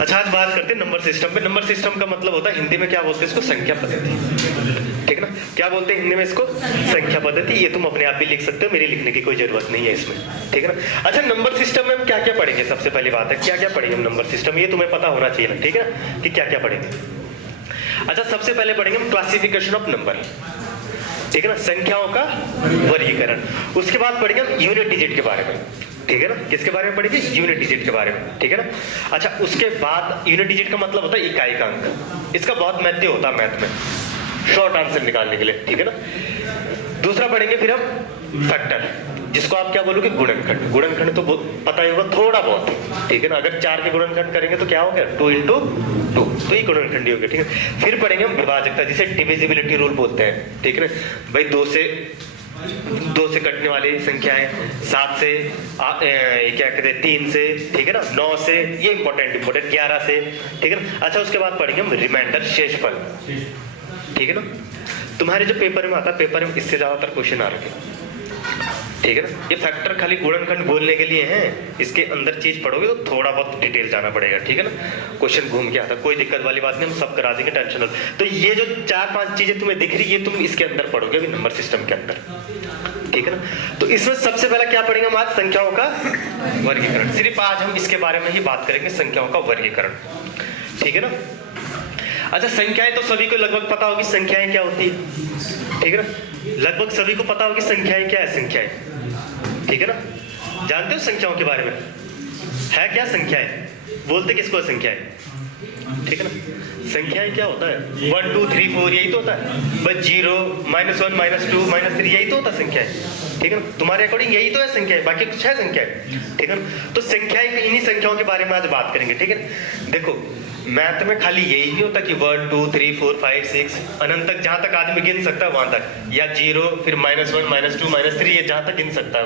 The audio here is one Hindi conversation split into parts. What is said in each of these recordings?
अच्छा, आज बात करते हैं नंबर सिस्टम पे। नंबर सिस्टम का मतलब होता है हिंदी में क्या बोलते हैं इसको, संख्या पद्धति। ठीक है ना, क्या बोलते हैं हिंदी में इसको, संख्या पद्धति। ये तुम अपने आप भी लिख सकते हो, मेरी लिखने की कोई जरूरत नहीं है इसमें। ठीक है ना। अच्छा, नंबर सिस्टम में हम क्या क्या पढ़ेंगे, सबसे पहली बात है क्या क्या पढ़ेंगे हम नंबर सिस्टम, ये तुम्हें पता होना चाहिए ना। ठीक है ना, कि क्या क्या पढ़ेंगे। अच्छा, सबसे पहले पढ़ेंगे हम क्लासिफिकेशन ऑफ नंबर। ठीक है ना, संख्याओं का वर्गीकरण। उसके बाद पढ़ेंगे हम यूनिट डिजिट के बारे में। ठीक है ना, किसके बारे में पढ़ेंगे, यूनिट डिजिट के बारे में। ठीक है ना। अच्छा, उसके बाद यूनिट डिजिट का मतलब होता है इकाई का अंक। इसका बहुत महत्व होता है मैथ में, शॉर्ट आंसर निकालने के लिए। ठीक है ना। दूसरा पढ़ेंगे फिर हम फैक्टर, जिसको आप क्या बोलोगे, गुणनखंड। गुणनखंड तो पता ही होगा थोड़ा बहुत। ठीक है ना, अगर 4 के गुणनखंड करेंगे तो क्या हो गया, 2 × 2, तो ये गुणनखंड ही हो गया। ठीक है। फिर पढ़ेंगे हम विभाजकता, जिसे डिविजिबिलिटी रूल बोलते हैं। ठीक है ना भाई, 2 से कटने वाली संख्याएं, 7 से क्या कहते हैं, 3 से, ठीक है ना, 9 से, ये इंपॉर्टेंट 11 से। ठीक है ना। अच्छा, उसके बाद पढ़ेंगे हम रिमाइंडर, शेषफल। ठीक है ना। तुम्हारे जो पेपर में आता है, पेपर में इससे ज्यादातर क्वेश्चन आ रखे। ठीक है ना। ये फैक्टर खाली गुणनखंड बोलने के लिए है, इसके अंदर चीज पढ़ोगे तो थोड़ा बहुत डिटेल जाना पड़ेगा। ठीक है ना, क्वेश्चन घूम के आता, कोई दिक्कत वाली बात नहीं, हम सब करा देंगे, टेंशन लो। तो ये जो 4-5 चीजें तुम्हें दिख रही है, तुम इसके अंदर पढ़ोगे अभी नंबर सिस्टम के अंदर। ठीक है ना। तो इसमें सबसे पहले क्या पढ़ेंगे हम आज, संख्याओं का वर्गीकरण। सिर्फ आज हम इसके बारे में ही बात करेंगे, संख्याओं का वर्गीकरण। ठीक है ना। अच्छा, संख्याएं तो सभी को लगभग पता होगी, संख्याएं क्या होती है। ठीक है ना, लगभग सभी को पता होगी संख्याएं क्या है, संख्याएं। ठीक है ना, जानते हो संख्याओं के बारे में, है क्या संख्याएं, बोलते किसको संख्याएं। ठीक है ना, संख्याएं क्या होता है, 1 2 3 4 यही तो होता है बस, 0 -1 -2 -3 यही तो होता है संख्याएं। ठीक है ना, तुम्हारे अकॉर्डिंग यही तो है संख्याएं, बाकी कुछ है संख्याएं। ठीक है ना। तो संख्याएं, इन्हीं संख्याओं के बारे में आज बात करेंगे। ठीक है, देखो मैथ में खाली यही नहीं होता कि 1 2 3 4 5 6 अनंत तक, जहां तक आदमी गिन सकता है वहां तक, या 0 फिर -1 -2 -3 ये जहां तक गिन सकता है,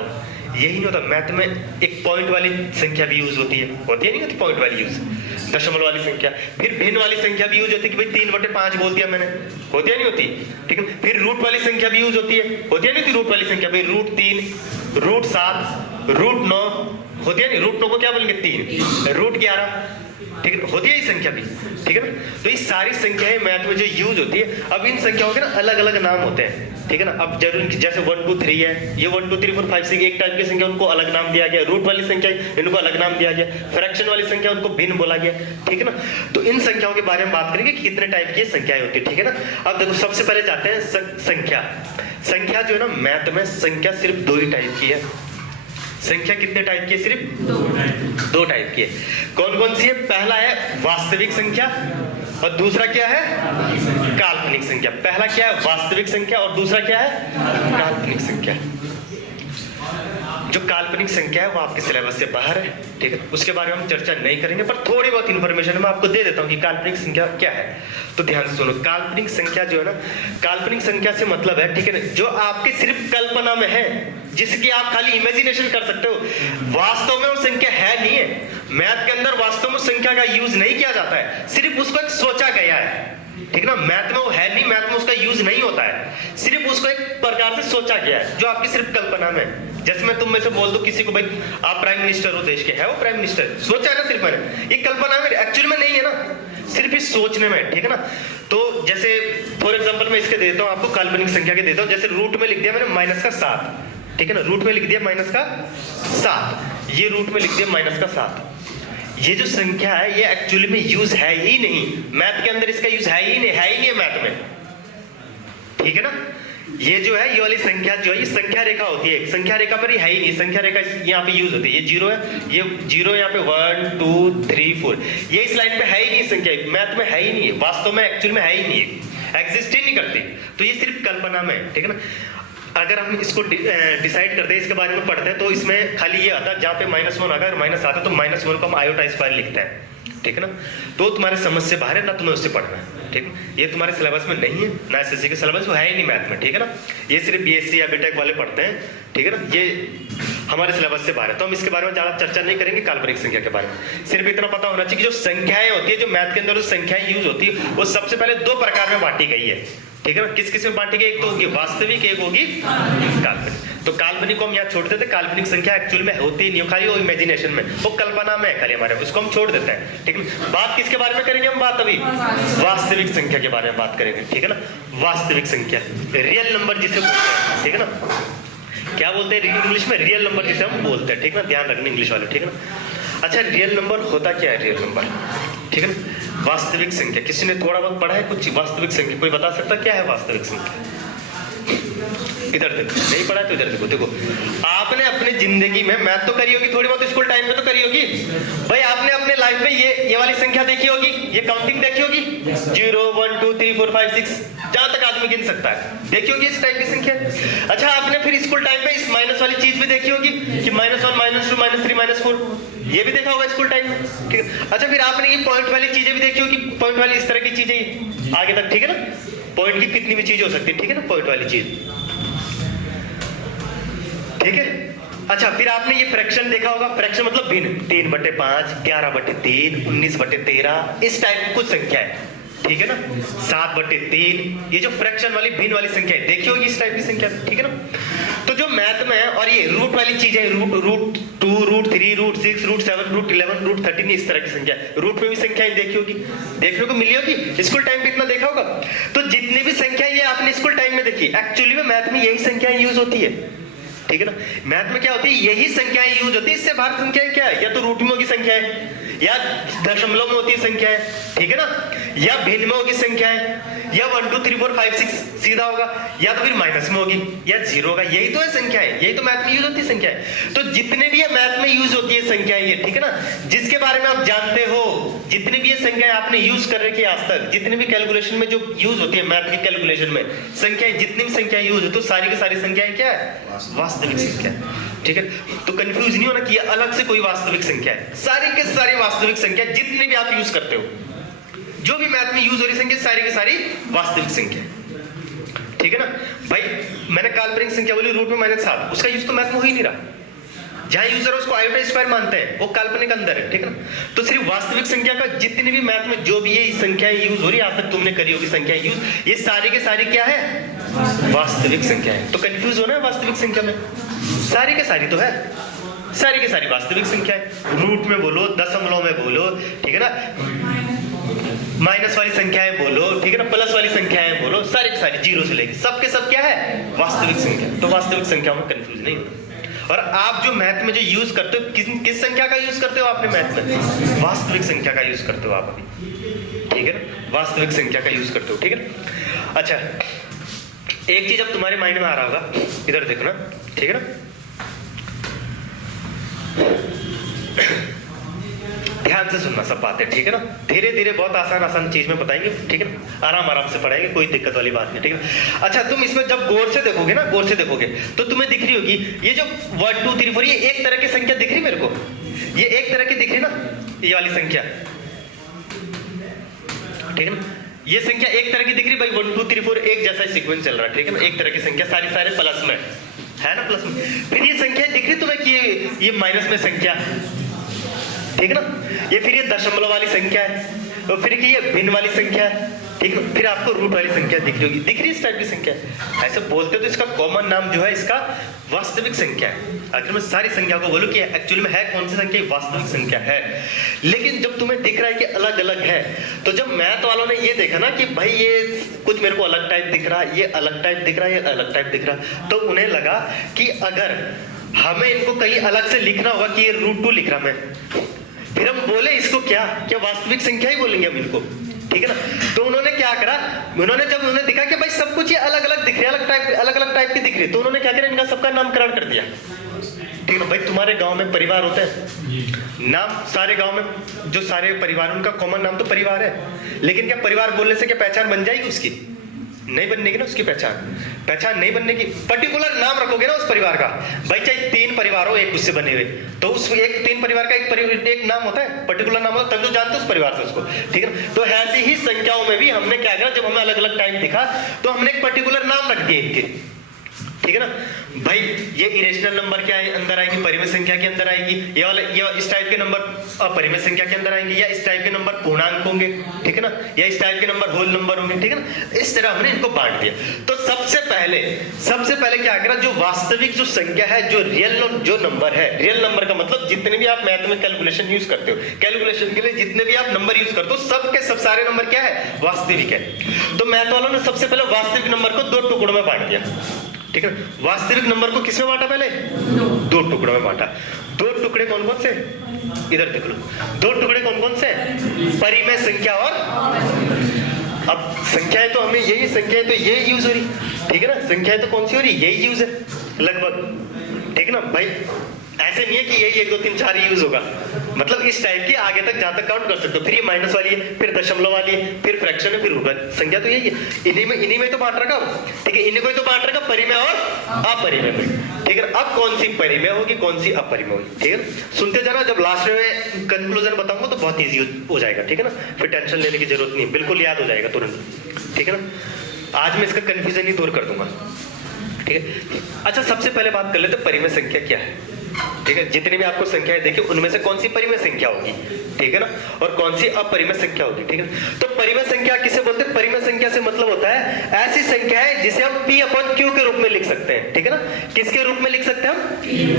यही नहीं होता। मैथ में एक पॉइंट वाली संख्या भी यूज होती है नहीं होती पॉइंट वाली यूज, दशमलव वाली संख्या, फिर भिन्न वाली संख्या भी यूज होती है कि भाई 3/5 बोल दिया मैंने, होती है नहीं होती। ठीक है, फिर रूट वाली संख्या भी यूज होती है नहीं होती, रूट वाली संख्या, भाई √3 √7 √9 होती है नहीं, √9 को क्या बोलेंगे 3, √11। ठीक है, होती है ये संख्या भी। ठीक है ना। तो ये सारी संख्याएं मैथ में जो यूज होती है, अब इन संख्याओं के ना अलग अलग नाम होते हैं। ठीक है ना, अब जरूर जैसे 1 2 3 है, ये 1 2 3 4 5 6 एक टाइप की संख्या, उनको अलग नाम दिया गया। रूट वाली संख्या इनको अलग नाम दिया गया, फ्रैक्शन वाली संख्या उनको भिन्न बोला गया। ठीक है ना। तो इन संख्याओं के बारे में बात करेंगे कि कितने टाइप की संख्याएं होती है। ठीक है ना। अब देखो सबसे पहले जाते हैं संख्या। संख्या जो है ना, मैथ में संख्या सिर्फ 2 ही टाइप की है। संख्या कितने टाइप की है, सिर्फ 2 टाइप की है। कौन कौन सी है, पहला है वास्तविक संख्या और दूसरा क्या है, काल्पनिक संख्या। पहला क्या है, वास्तविक संख्या, और दूसरा क्या है, काल्पनिक संख्या। जो काल्पनिक संख्या है वो आपके सिलेबस से बाहर है। ठीक है, उसके बारे में हम चर्चा नहीं करेंगे, पर थोड़ी बहुत इंफॉर्मेशन मैं आपको दे देता हूं कि काल्पनिक संख्या क्या है। तो ध्यान से सुनो, काल्पनिक संख्या जो है ना, काल्पनिक संख्या से मतलब है, ठीक है ना, जो आपके सिर्फ कल्पना में है, जिसकी आप खाली इमेजिनेशन कर सकते हो, वास्तव में वो संख्या है नहीं है। मैथ के अंदर वास्तव में संख्या का यूज नहीं किया जाता है, सिर्फ उसको एक सोचा गया है। ठीक ना, मैथ में वो है नहीं, मैथ में उसका यूज नहीं होता है, सिर्फ उसको एक प्रकार से सोचा गया है, जो आपकी सिर्फ कल्पना में। जैसे मैं तुम में से बोल दूं किसी को, भाई आप प्राइम मिनिस्टर हो देश के, है वो प्राइम मिनिस्टर, सोचा है ना सिर्फ मैंने, ये कल्पना में, एक्चुअल में नहीं है ना, सिर्फ इस सोचने में। ठीक है ना। तो जैसे फॉर एग्जांपल मैं इसके देता हूं आपको, काल्पनिक संख्या के देता हूं। जैसे रूट में लिख दिया मैंने -7, ठीक है ना, रूट में लिख दिया -7, ये रूट में लिख दिया -7। ये जो संख्या है ये एक्चुअली में यूज है ही नहीं, मैथ के अंदर इसका यूज है ही नहीं है मैथ में। ठीक है ना। ये जो है, ये वाली संख्या जो है, ये संख्या रेखा होती है, संख्या रेखा पर ही है ही नहीं, संख्या रेखा यहाँ पे यूज होती है। ये 0 है, ये 0 यहाँ पे 1 2 3 4, ये इस लाइन पे है ही नहीं, संख्या मैथ में है ही नहीं है, वास्तव में एक्चुअल में है ही नहीं है, एग्जिस्ट ही नहीं करती। तो ये सिर्फ कल्पना में। ठीक है ना। अगर हम इसको डिसाइड करते हैं, इसके बारे में पढ़ते हैं, तो इसमें खाली ये आता है, जहाँ पे -1 अगर माइनस आता है तो -1 को हम आयोटा स्क्वायर लिखते हैं। ठीक है ना। तो तुम्हारे समझ से बाहर है ना, तुम्हें उससे पढ़ना है। ठीक है, ये तुम्हारे सिलेबस में नहीं है ना, एसएससी के सिलेबस में है ही नहीं मैथ में। ठीक है ना, ये सिर्फ बीएससी या बीटेक वाले पढ़ते हैं। ठीक है ना, ये हमारे सिलेबस से बाहर है, तो हम इसके बारे में ज्यादा चर्चा नहीं करेंगे। काल्पनिक संख्या के बारे में सिर्फ इतना पता होना चाहिए कि जो संख्याएं होती है, जो मैथ के अंदर जो संख्याएं यूज होती है, वो सबसे पहले 2 प्रकार में बांटी गई है। ठीक है ना, किस किस में बांटी गई, एक तो होगी वास्तविक, एक होगी काल्पनिक। तो काल्पनिक को हम यहाँ छोड़ देते, काल्पनिक संख्या एक्चुअल में होती नहीं, खाली वो इमेजिनेशन में, वो कल्पना में है खाली हमारे, उसको हम छोड़ देते हैं। ठीक है, बात किसके बारे में करेंगे हम? बात अभी वास्तविक संख्या के बारे में बात करेंगे। ठीक है ना, वास्तविक संख्या, रियल नंबर जिसे बोलते हैं। ठीक है ना, क्या बोलते हैं इंग्लिश में? रियल नंबर जिसे हम बोलते हैं। ठीक है ना, ध्यान रखना इंग्लिश वाले। ठीक है ना, अच्छा रियल नंबर होता क्या है? रियल नंबर, ठीक है ना, वास्तविक संख्या, किसी ने थोड़ा बहुत पढ़ा है कुछ वास्तविक संख्या? कोई बता सकता क्या है वास्तविक संख्या? इधर देखो, नहीं पढ़ा तो इधर देखो। देखो आपने अपने जिंदगी में मैथ तो करी होगी थोड़ी बहुत, स्कूल टाइम में तो करी होगी भाई। आपने अपने लाइफ में ये वाली संख्या देखी होगी, ये काउंटिंग देखी होगी, 0 1 2 3 4 5 6, जहां तक आदमी गिन सकता है, देखी होगी इस टाइप की संख्या। अच्छा आपने फिर स्कूल टाइम में इस माइनस वाली चीज भी देखी होगी कि -1 -2 -3 -4, ये भी देखा होगा स्कूल टाइम में। ठीक है, अच्छा फिर आपने ये पॉइंट वाली चीजें भी देखी होगी, पॉइंट वाली इस तरह की चीजें आगे तक। ठीक है ना, पॉइंट की कितनी भी चीज हो सकती है। ठीक है ना, पॉइंट वाली चीज। ठीक है, अच्छा फिर आपने ये फ्रैक्शन देखा होगा, फ्रैक्शन मतलब भिन्न, 3/5, 11/3, 19/13, इस टाइप की कुछ संख्या है। ठीक है ना, 7/3, ये जो फ्रैक्शन वाली भिन्न वाली संख्या है, देखी होगी इस टाइप की संख्या। ठीक है ना, तो जो मैथ में है और ये रूट वाली चीज है, root 2, root 3, root 6, root 7, root 11, root 13, इस तरह की संख्या है। रूट में भी संख्याएं देखी होगी, देखने को मिली होगी, स्कूल टाइम पे इतना देखा होगा। तो जितनी भी संख्या ये आपने स्कूल टाइम में देखी, एक्चुअली में मैथ में यही संख्याएं यूज होती है। ठीक है ना, मैथ में क्या होती है, यही संख्याएं यूज होती है। इससे बाहर संख्याएं क्या है? या तो रूट में होगी संख्या है, या दशमलव में होती है संख्या है। ठीक है ना, या भिन्न में होगी संख्या है, या 1 2 3 4 5 6 सीधा होगा, या तो फिर माइनस में होगी, या 0 होगा। यही तो है संख्या है, यही तो मैथ में यूज होती है संख्या है। तो जितने भी ये मैथ में यूज होती है संख्या ये, ठीक है ना, जिसके बारे में आप जानते हो, जितनी भी ये संख्याएं आपने यूज कर रखी है आज तक, जितनी भी कैलकुलेशन में जो यूज होती है मैथ की कैलकुलेशन में संख्याएं, जितनी भी संख्याएं यूज हो, तो सारी की सारी संख्याएं क्या है? वास्तविक संख्या। ठीक है, तो कंफ्यूज नहीं होना कि अलग से कोई वास्तविक संख्या है, सारी के सारी वास्तविक संख्या जितनी भी आप यूज करते हो, जो भी मैथ में यूज हो रही संख्या, सारी की सारी वास्तविक संख्या। ठीक है ना भाई, मैंने काल्पनिक संख्या बोली रूट में -7, उसका यूज तो मैथ में हो ही नहीं रहा। जहां यूजर उसको आयोटा स्क्वायर मानते हैं वो काल्पनिक अंदर है। ठीक है ना, तो सिर्फ वास्तविक संख्या का जितनी भी मैथ में जो भी ये संख्याएं यूज हो रही है, आज तक तुमने करी होगी संख्याएं यूज, ये सारी के सारी क्या है? वास्तविक संख्या है। तो कंफ्यूज होना है वास्तविक संख्या में, सारी के सारी तो है, सारी के सारी वास्तविक संख्या है। रूट में बोलो, दशमलव में बोलो, ठीक है ना, माइनस वाली संख्याएं बोलो, ठीक है ना, प्लस वाली संख्याएं बोलो, सारी की सारी 0 से लेके सबके सब क्या है? वास्तविक संख्या। तो वास्तविक संख्या में कंफ्यूज नहीं होना। और आप जो मैथ में जो यूज करते हो, किस संख्या का यूज करते हो आपने मैथ में? वास्तविक संख्या का यूज करते हो आप अभी। ठीक है ना, वास्तविक संख्या का यूज करते हो। ठीक है, अच्छा एक चीज अब तुम्हारे माइंड में आ रहा होगा, इधर देखो ना, ठीक है ना, ध्यान से सुनना सब बातें। ठीक है ना, धीरे धीरे बहुत आसान आसान चीज में बताएंगे। ठीक है ना, आराम आराम से पढ़ाएंगे, कोई दिक्कत वाली बात नहीं। ठीक है, अच्छा तुम इसमें जब गौर से देखोगे ना, गौर से देखोगे तो तुम्हें दिख रही होगी ये जो 1 2 3 4, ये एक तरह की संख्या दिख रही मेरे को, ये एक तरह की दिख रही ना, ये वाली संख्या। ठीक है ना, ये संख्या एक तरह की दिख रही भाई, 1 2 3 4 एक जैसा सीक्वेंस चल रहा है। ठीक है ना, एक तरह की संख्या, सारे प्लस में है ना, प्लस में। फिर ये संख्या दिख रही तुम्हें कि ये माइनस में संख्या, ठीक है ना, ये फिर ये दशमलव वाली संख्या है, और फिर कि ये भिन्न वाली संख्या है। ठीक है, फिर आपको रूट वाली संख्या दिख रही होगी, दिख रही है इस टाइप की संख्या। ऐसे बोलते तो इसका कॉमन नाम जो है इसका वास्तविक संख्या है। आखिर में सारी संख्या को बोलो कि एक्चुअली में है कौन सी संख्या? वास्तविक संख्या है। लेकिन जब तुम्हें दिख रहा है कि अलग अलग है, तो जब मैथ वालों ने ये देखा ना कि भाई ये कुछ मेरे को अलग टाइप दिख रहा है, ये अलग टाइप दिख रहा है, ये अलग टाइप दिख रहा है, तो उन्हें लगा कि अगर हमें इनको कहीं अलग से लिखना होगा कि ये √2 लिख रहा मैं, फिर हम बोले इसको क्या वास्तविक संख्या ही बोलेंगे हम इनको। ठीक है ना, तो उन्होंने क्या करा, उन्होंने जब उन्होंने देखा कि भाई सब कुछ ये अलग अलग दिख रही है, अलग अलग टाइप की दिख रही है, तो उन्होंने क्या किया, इनका सबका नामकरण कर दिया। ठीक है भाई, तुम्हारे गांव में परिवार होते हैं नाम, सारे गांव में जो सारे परिवार, उनका कॉमन नाम तो परिवार है, लेकिन क्या परिवार बोलने से क्या पहचान बन जाएगी उसकी? नहीं बनने की ना, उसकी पहचान नहीं बनने की। पर्टिकुलर नाम रखोगे ना उस परिवार का, भाई चाहे 3 परिवार हो एक उससे बने हुए, तो उस एक 3 परिवार का एक नाम होता है, पर्टिकुलर नाम होता है, तब तो जानते हो उस परिवार से उसको। ठीक है, तो ऐसी ही संख्याओं में भी हमने क्या किया, जब हमें अलग अलग टाइप दिखा तो हमने एक पर्टिकुलर नाम रख दिए इनके। ठीक है ना भाई। ये इरेशनल नंबर क्या है अंदर आएगी, परिमेय संख्या के अंदर आएगी। ये वाला ये इस टाइप के नंबर अपरिमेय संख्या के अंदर आएंगे, या इस टाइप के नंबर पूर्णांक होंगे, ठीक है ना, या इस टाइप के नंबर होल नंबर होंगे, ठीक है ना। इस तरह हमने इनको बांट दिया। तो सबसे पहले क्या करा, जो वास्तविक जो संख्या है, जो रियल जो नंबर है, रियल नंबर का मतलब जितने भी आप मैथ में कैलकुलेशन यूज करते हो, कैलकुलेशन के लिए जितने भी आप नंबर यूज करते हो, सबके सब सारे नंबर क्या है, वास्तविक है। तो मैथ वालों ने सबसे पहले वास्तविक नंबर को 2 टुकड़ों में बांट दिया, ठीक है। वास्तविक नंबर को किसमें बांटा, पहले 2 टुकड़ों में बांटा। 2 टुकड़े कौन कौन से, इधर देख लो, 2 टुकड़े कौन कौन से, परिमेय संख्या और, अब संख्याएं तो हमें यही संख्याएं तो ये यूज हो रही, ठीक है ना, संख्याएं तो कौन सी हो रही, यही यूज है लगभग, ठीक है ना भाई। ऐसे नहीं है कि यही 1 2 3 4 यूज होगा, मतलब इस टाइप की आगे तक जहां तक काउंट कर सकते हो। फिर ये माइनस वाली है, फिर दशमलव वाली है, फिर फ्रैक्शन है, फिर रूट है। संख्या तो यही है, इन्हीं में तो बांट रखा, ठीक है, इन्हीं को तो बांट रखा परिमेय और अपरिमेय में, ठीक है। अब कौन सी परिमेय होगी, कौन सी अपरिमेय होगी, ठीक है ना। सुनते जाना, जब लास्ट में कंक्लूजन बताऊंगा तो बहुत ईजी हो जाएगा, ठीक है ना। फिर टेंशन लेने की जरूरत नहीं, बिल्कुल याद हो जाएगा तुरंत, ठीक है ना। आज मैं इसका कंफ्यूजन ही दूर कर दूंगा, ठीक है। अच्छा, सबसे पहले बात कर लेते हैं परिमेय संख्या क्या है, ठीक है। जितनी भी आपको संख्याएं देखिए, उनमें से कौन सी परिमेय संख्या होगी, ठीक है ना, और कौन सी अपरिमेय संख्या होगी, ठीक है। तो परिमेय संख्या किसे बोलते हैं, परिमेय संख्या से मतलब होता है ऐसी संख्या है जिसे हम P/Q के रूप में लिख सकते हैं, ठीक है ना। किसके रूप में लिख सकते हैं हम,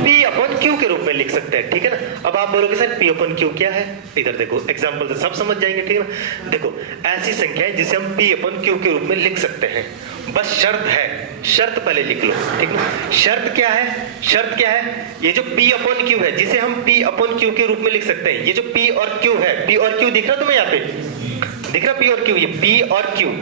P/Q के रूप में लिख सकते हैं, ठीक है ना। अब आप बोलोगे सर P/Q क्या है, इधर देखो एग्जाम्पल से सब समझ जाएंगे, ठीक है ना। देखो, ऐसी संख्या है जिसे हम P/Q के रूप में लिख सकते हैं, बस शर्त है, शर्त पहले लिख लो, ठीक है। शर्त क्या है, शर्त क्या है, ये जो P/Q है जिसे हम P/Q के रूप में लिख सकते हैं, ये जो P और Q है, P और Q दिख रहा तुम्हें यहाँ पे, दिख रहा P और Q, ये P और Q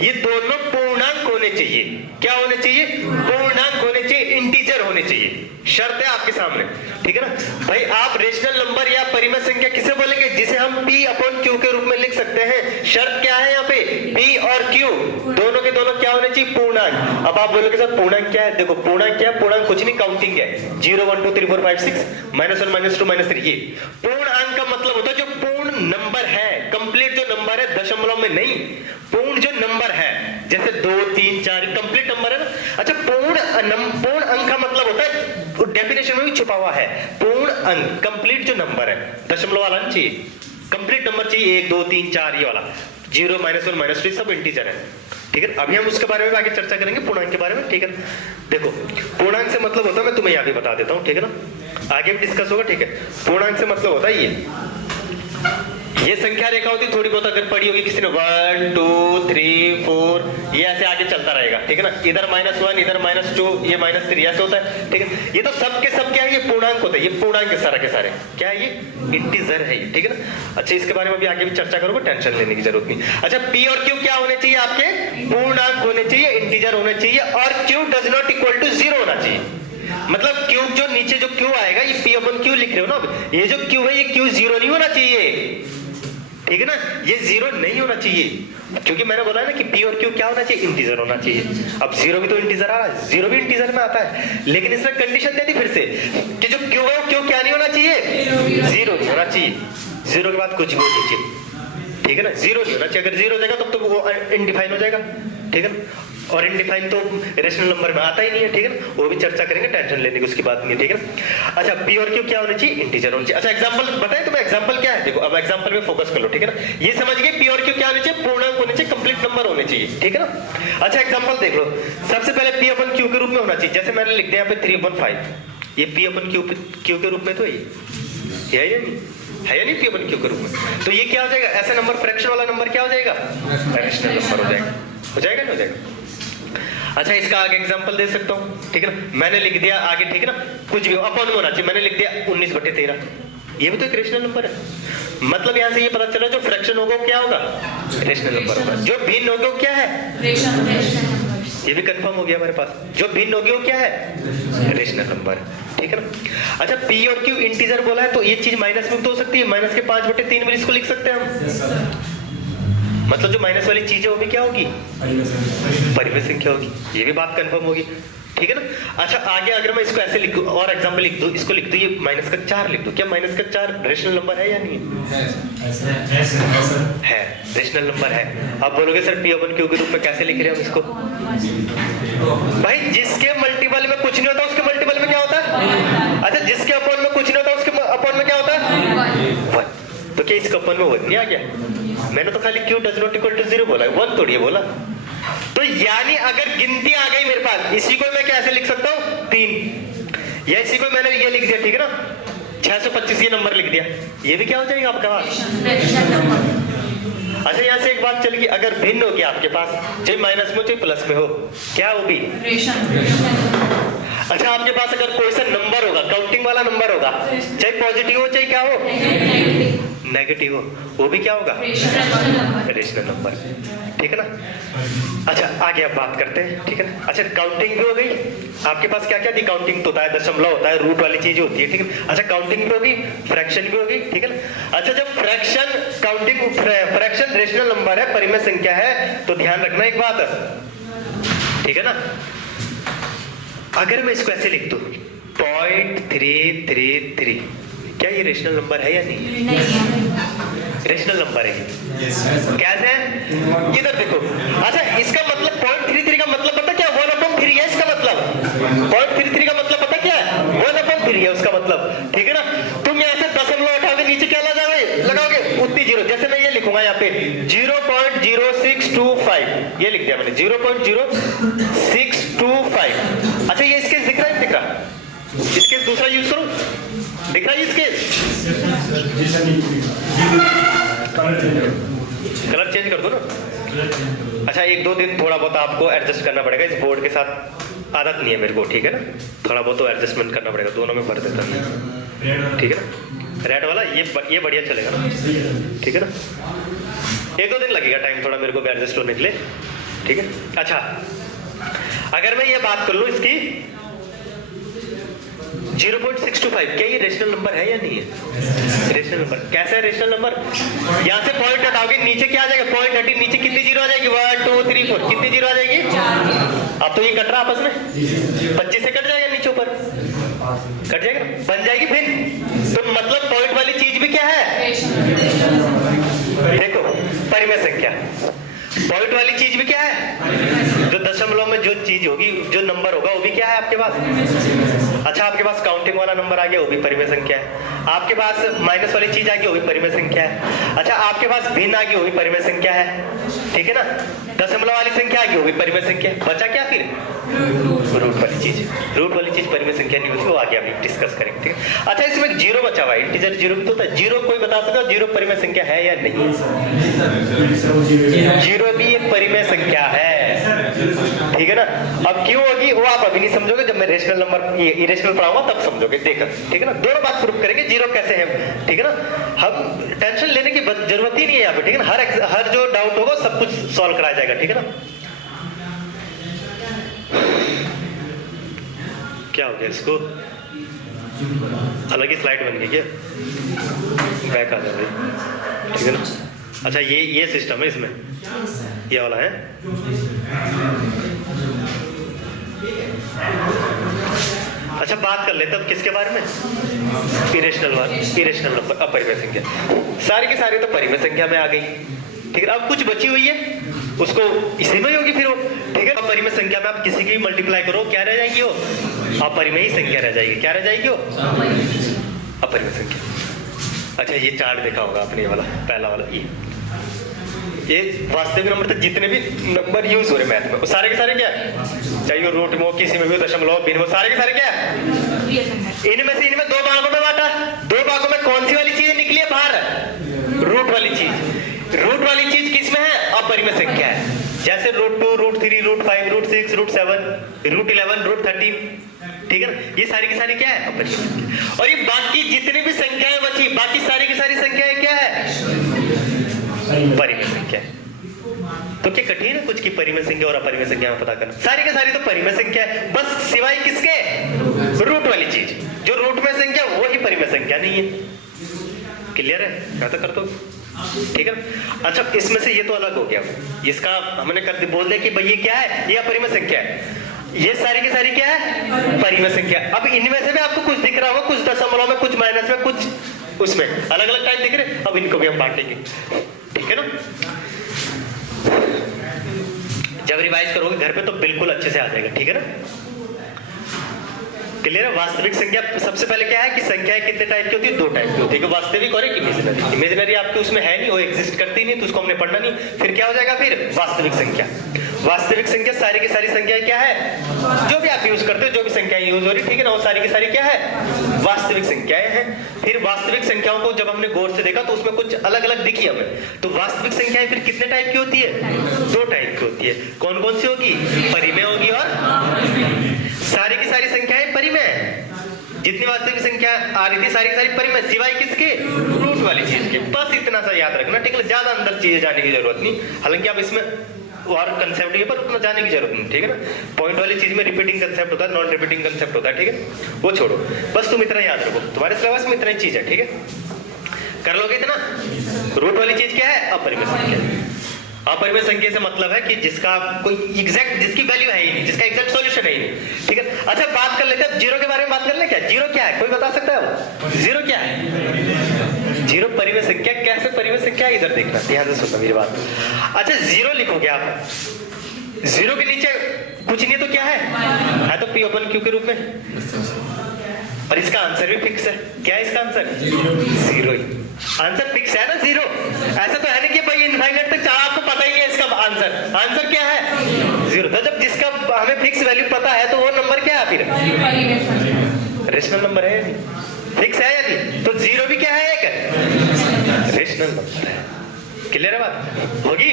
ये दोनों पूर्णांक होने चाहिए। क्या होने चाहिए, पूर्णांक होने चाहिए, इंटीजर होने चाहिए। शर्त है आपके सामने, ठीक है ना भाई। आप रेशनल नंबर या परिमेय संख्या किसे बोलेंगे, जिसे हम P/Q के रूप में लिख सकते हैं। शर्त क्या है यहाँ पे, P और Q दोनों के दोनों क्या होने चाहिए, पूर्णांक। अब आप बोलोगे सर पूर्णांक क्या है, देखो पूर्णांक क्या है, पूर्णांक कुछ नहीं, काउंटिंग है, 0 1 2 3 4 5 6 -1 -2 -3। ये पूर्णांक का मतलब होता है जो पूर्ण नंबर है, कंप्लीट जो नंबर है, दशमलव में नहीं, पूर्ण जो नंबर है, जैसे 2 3 4 कंप्लीट नंबर है ना। अच्छा, पूर्ण अंक का मतलब होता है, डेफिनेशन में भी छुपा हुआ है, पूर्ण अंक, कंप्लीट जो नंबर है, दशमलव वाला नहीं चाहिए, कंप्लीट नंबर चाहिए, 1 2 3 4 ये वाला, 0 -1 -2 सब इंटीजर है, ठीक है। अभी हम उसके बारे में आगे चर्चा करेंगे, पूर्णांक के बारे में, ठीक है। देखो, पूर्णांक से मतलब होता है, मैं तुम्हें यहाँ भी बता देता हूँ, ठीक है ना, आगे भी डिस्कस होगा, ठीक है। पूर्णांक से मतलब होता है ये संख्या रेखा होती, थोड़ी बहुत अगर पढ़ी होगी किसी ने, 1 2 3 4 ये ऐसे आगे चलता रहेगा, ठीक है ना। इधर -1 इधर -2 ये -3 ऐसे होता है, ठीक है। ये तो सब के सब क्या है, ये पूर्णांक होता है, ये पूर्णांक सारा के सारे क्या है, ये इंटीजर है, ठीक है ना। अच्छा, इसके बारे में भी आगे भी चर्चा करोगे, टेंशन लेने की जरूरत नहीं। अच्छा, P और Q क्या होने चाहिए, आपके पूर्णांक होने चाहिए, इंटीजर होने चाहिए, और Q does not equal to 0 होना चाहिए। मतलब Q जो नीचे जो Q आएगा, ये P/Q लिख रहे हो ना, ये जो Q है, ये Q 0 नहीं होना चाहिए, ठीक है ना, ये 0 नहीं होना चाहिए, क्योंकि मैंने बोला ना कि P और Q क्या होना चाहिए, इंटीजर होना चाहिए। अब 0 भी तो इंटीजर आ रहा है, 0 भी इंटीजर में आता है, लेकिन इसमें कंडीशन दे दी फिर से कि जो Q है, Q क्या नहीं होना चाहिए, 0 नहीं होना चाहिए, 0 के बाद कुछ भी होना चाहिए, ठीक है ना, 0 नहीं होना चाहिए। अगर 0 हो जाएगा तब तो वो इनडिफाइन हो जाएगा, ठीक है ना, और इनडिफाइन तो रेशनल नंबर में आता ही नहीं है, ठीक है ना, वो भी चर्चा करेंगे, टेंशन लेने की उसकी बात नहीं है, ठीक है ना। अच्छा, P और Q क्या होने चाहिए, इंटीजर होने चाहिए। अच्छा, एग्जांपल बताएं तुम्हें, एग्जांपल क्या है, देखो अब एग्जांपल में फोकस कर लो, ठीक है ना। ये समझ गए P और Q क्या होने चाहिए, पूर्णांक होने चाहिए, कंप्लीट नंबर होने चाहिए, ठीक है ना। अच्छा, एग्जांपल देख लो, सबसे पहले P/Q के रूप में होना चाहिए, जैसे मैंने लिख दिया यहाँ पे 3/5, ये P/Q के रूप में तो है या नहीं, P/Q के रूप में, तो ये क्या हो जाएगा, ऐसा नंबर, फ्रैक्शन वाला नंबर क्या हो जाएगा, रैशनल नंबर हो जाएगा, नहीं हो जाएगा। अच्छा, इसका आगे एग्जांपल दे सकता हूँ, ठीक है ना, मैंने लिख दिया आगे, ठीक है ना, कुछ भी अपॉन में होना चाहिए, मैंने लिख दिया 19/13, ये भी तो एक रेशनल नंबर है। मतलब यहाँ से ये पता चला जो फ्रैक्शन होगा क्या होगा, रेशनल नंबर होगा, जो भिन्न होगा वो क्या है, ये भी कंफर्म हो गया हमारे पास, जो भिन्न होगी वो क्या है, रेशनल नंबर, ठीक है ना। अच्छा, P और Q इंटीजर बोला है, तो ये चीज माइनस में तो हो सकती है, माइनस के 5/3 में इसको लिख सकते हैं हम, मतलब जो माइनस वाली चीज है वो भी क्या होगी, परिमेय संख्या होगी, ये भी बात कंफर्म होगी, ठीक है ना। अच्छा, आगे अगर मैं इसको ऐसे लिख दूं और एग्जांपल लिख दूं, इसको लिख दूं, ये -4 लिख दूं, क्या -4 रेशनल नंबर है या नहीं है, रेशनल नंबर है। अब बोलोगे सर P/Q के रूप में कैसे लिख रहे हैं हम इसको, भाई जिसके मल्टीपल मल्टीपल में कुछ नहीं होता उसके मल्टीपल में क्या होता है? अच्छा, जिसके अपॉन में कुछ नहीं होता उसके अपॉन में क्या होता है? 1। तो क्या इसके अपॉन में 1 नहीं आ गया? मैंने तो खाली q does not equal to 0 बोला है, 1 थोड़ी बोला। तो यानी अगर गिनती आ गई मेरे पास, इसी को मैं कैसे लिख सकता हूँ? 3, या इसी को मैंने ये लिख दिया, ठीक है ना, 625 ये नंबर लिख दिया, ये भी क्या हो जाएगा आपके पास? अच्छा, यहाँ से एक बात चल गई, अगर भिन्न हो गया आपके पास, चाहे माइनस में चाहे प्लस में हो, क्या वो भी? अच्छा, आपके पास अगर कोई सा नंबर होगा, काउंटिंग वाला नंबर होगा, चाहे पॉजिटिव हो चाहे क्या हो, नेगेटिव हो, वो भी क्या होगा? रेशनल नंबर, ठीक है ना। अच्छा, आगे अब बात करते हैं, ठीक है ना। अच्छा, काउंटिंग भी हो गई आपके पास, क्या क्या थी? काउंटिंग तो होता है, दशमलव होता है, रूट वाली चीज होती है, ठीक है। अच्छा, काउंटिंग भी होगी, फ्रैक्शन भी होगी, ठीक है ना। अच्छा, जब fraction counting fraction rational number है, परिमेय संख्या है, तो ध्यान रखना एक बात, ठीक है ना। अगर मैं इसको ऐसे लिख दूं 0.333, क्या ये रेशनल नंबर है या नहीं? रेशनल नंबर है। कैसे है? इधर देखो। अच्छा, इसका मतलब 0.33 का मतलब पता क्या? 1/3 है इसका मतलब। 0.33 का मतलब पता क्या है? 1/3 है उसका मतलब, ठीक है ना। तुम यहाँ से दशमलव उठा के नीचे क्या लगाओगे? उतनी जीरो। जैसे मैं ये लिखूंगा यहाँ पे 0.0625, ये लिख दिया मैंने 0.0625। अच्छा, ये इसके दिख रहा है? दिख रहा? इसके दूसरा यूज करूं? दिख रहा है इसके? कलर चेंज कर दो ना। अच्छा, 1-2 दिन थोड़ा बहुत आपको एडजस्ट करना पड़ेगा, इस बोर्ड के साथ आदत नहीं है मेरे को, ठीक है ना। थोड़ा बहुत तो एडजस्टमेंट करना पड़ेगा, दोनों में भर देता हूं, ठीक है ना। रेड वाला ये बढ़िया चलेगा ना, ठीक है ना। 1-2 दिन लगेगा टाइम थोड़ा मेरे को एडजस्ट होने के लिए, ठीक है। अच्छा, अगर मैं ये बात कर लूं इसकी 0.625, क्या ये रेशनल नंबर है या नहीं है? Rational number. कैसा है रेशनल नंबर? यहाँ से पॉइंट हटाओगे, नीचे क्या आ जाएगा? पॉइंट हटी, नीचे कितनी जीरो आ जाएगी? 1 2 3 4, कितनी जीरो आ जाएगी? अब तो ये कट रहा आपस में, 25 से कट जाएगा, नीचे ऊपर कट जाएगा, बन जाएगी भिन्न। तो मतलब पॉइंट वाली चीज भी क्या है? देखो, परिमेय संख्या। पॉइंट वाली चीज भी क्या है? जो दशमलव में जो चीज होगी, जो नंबर होगा, वो भी क्या है आपके पास? अच्छा, आपके पास काउंटिंग वाला नंबर आ गया, वो भी परिमेय संख्या है। आपके पास माइनस वाली चीज आ गई, वो भी परिमेय संख्या है। अच्छा, आपके पास भिन्न आ गई, वो भी परिमेय संख्या है, ठीक है ना। दशमलव वाली संख्या आ गई, वो भी परिमेय संख्या है। बचा क्या फिर? रूट वाली चीज। रूट वाली चीज परिमेय संख्या नहीं होती, वो आगे अभी डिस्कस करेंगे, ठीक है। अच्छा, इसमें जीरो बचा हुआ है, इंटीजर जीरो भी तो होता है। जीरो कोई बता सकता है जीरो परिमेय संख्या है या नहीं? जीरो भी एक परिमेय संख्या है, ठीक है ना। अब क्यों होगी वो आप अभी नहीं समझोगे, जब मैं रेशनल नंबर इरेशनल पढ़ाऊंगा तब समझोगे, देखो, ठीक है ना। दोनों बात प्रूफ करेंगे, जीरो कैसे है, ठीक है ना। हम टेंशन लेने की जरूरत ही नहीं है यहाँ पे, ठीक है ना। हर जो डाउट होगा सब कुछ सॉल्व कराया जाएगा, ठीक है ना। क्या हो गया इसको? अलग ही स्लाइड बन गई क्या? बैक आ जाए, ठीक है ना। अच्छा, ये सिस्टम है इसमें, ये वाला है। अच्छा, बात कर लेते अब किसके बारे में? इरेशनल नंबर, अपरिमेय संख्या। सारी की सारी तो परिमेय संख्या में आ गई, ठीक है। अब कुछ बची हुई है, उसको इसी में होगी फिर वो, ठीक है। अपरिमेय संख्या में आप किसी की भी मल्टीप्लाई करो, क्या रह जाएगी वो? अपरिमेय संख्या रह जाएगी। क्या रह जाएगी वो? अपरिमेय संख्या। अच्छा, ये चार्ट देखा होगा आपने, ये वाला पहला वाला, ये वास्तविक नंबर तक जितने भी नंबर यूज हो रहे मैथ में, वो सारे के सारे क्या है? चाहे वो रूट में, किसी में भी दशमलव, भिन्न, वो सारे के सारे क्या है? इनमें 2 भागों में बांटा। 2 भागों में कौन सी वाली चीज निकली है बाहर? रूट वाली चीज। रूट वाली चीज किस में है? अपरिमेय संख्या है। जैसे √2, √3, √5, √6, √7, √11, √13, ठीक है ना। ये सारी की सारी क्या है? अपरिमेय संख्या। और ये बाकी जितनी भी संख्याएं बची, बाकी सारी की सारी संख्याएं क्या है? परिमेय संख्या। तो क्या कठिन है कुछ की परिमेय संख्या और अपरिमेय संख्या में पता करना? सारी की सारी तो परिमेय संख्या है, बस सिवाय किसके? रूट वाली चीज। जो रूट में संख्या वो ही परिमेय संख्या नहीं है। क्लियर है? ऐसा कर दो, ठीक है ना। अच्छा, इसमें से ये तो अलग हो गया, इसका हमने कर बोल दिया कि भाई ये क्या है? ये अपरिमेय संख्या है। ये सारी की सारी क्या है? परिमेय संख्या। अब इनमें से भी आपको कुछ दिख रहा होगा, कुछ दशमलव में, कुछ माइनस में, कुछ उसमें अलग अलग टाइप दिख रहे। अब इनको भी हम बांटेंगे, ठीक है ना। जब रिवाइज करोगे घर पे तो बिल्कुल अच्छे से आ जाएगा, ठीक है ना। क्लियर है? वास्तविक संख्या सबसे पहले क्या है कि संख्याएं कितने टाइप की होती है? 2 टाइप की होती है, वास्तविक और एक इमेजिनरी। इमेजिनरी आपके उसमें है नहीं, वो एग्जिस्ट करती नहीं, तो उसको हमने पढ़ना नहीं। फिर क्या हो जाएगा? फिर वास्तविक संख्या। वास्तविक संख्या सारी की सारी संख्याएं क्या है? जो भी आप यूज करते हो, जो भी संख्याएं यूज हो रही, ठीक है ना, वो सारी की सारी क्या है? वास्तविक संख्याएं हैं। फिर वास्तविक संख्याओं को जब हमने गौर से देखा तो उसमें कुछ अलग अलग दिखी हमें। तो वास्तविक संख्याएं फिर कितने टाइप की होती है? 2 टाइप की होती है। कौन कौन सी होगी? परिमेय होगी और सारी की सारी संख्याएं परिमेय है। जितनी वास्तविक संख्या आ रही थी सारी की सारी परिमेय, सिवाय किसके? रूट वाली चीज के। बस इतना सा याद रखना, ठीक है? ज्यादा अंदर चीजें जाने की जरूरत नहीं, हालांकि आप इसमें और कंसेप्ट है पर उतना जाने की जरूरत नहीं, ठीक है ना? पॉइंट वाली चीज में रिपीटिंग कंसेप्ट होता है, नॉन रिपीटिंग कंसेप्ट होता है, ठीक है? वो छोड़ो, बस तुम इतना याद रखो, तुम्हारे सिलेबस में इतना ही चीज है, ठीक है? कर लोगे इतना? रूट वाली चीज क्या है? अपरिमेय संख्या। अपरिमेय संख्या से मतलब है कि जिसका कोई एग्जैक्ट, जिसकी वैल्यू है ही नहीं, जिसका एग्जैक्ट सॉल्यूशन है ही नहीं, ठीक है? अच्छा, बात कर लेते हैं जीरो के बारे में। बात कर ले, क्या जीरो क्या है? कोई बता सकता है वो? जीरो क्या है? जीरो परिमेय संख्या। कैसे परिमेय संख्या? इधर देखना, ध्यान से सुनना मेरी बात। अच्छा, जीरो लिखोगे आप, जीरो के नीचे कुछ नहीं है तो क्या है तो पी ओपन क्यू के रूप में, और इसका आंसर भी फिक्स है। क्या है इसका आंसर? जीरो ही। आंसर फिक्स है ना, जीरो। ऐसा तो है नहीं कि भाई इनफाइनाइट तक आपको पता ही नहीं है इसका आंसर। आंसर क्या है? जीरो। तो जब जिसका हमें फिक्स वैल्यू पता है तो वो नंबर क्या है? फिर रेशनल नंबर है, फिक्स है या नहीं? तो जीरो भी क्या है? एक रेशनल नंबर है। क्लियर है बात? होगी,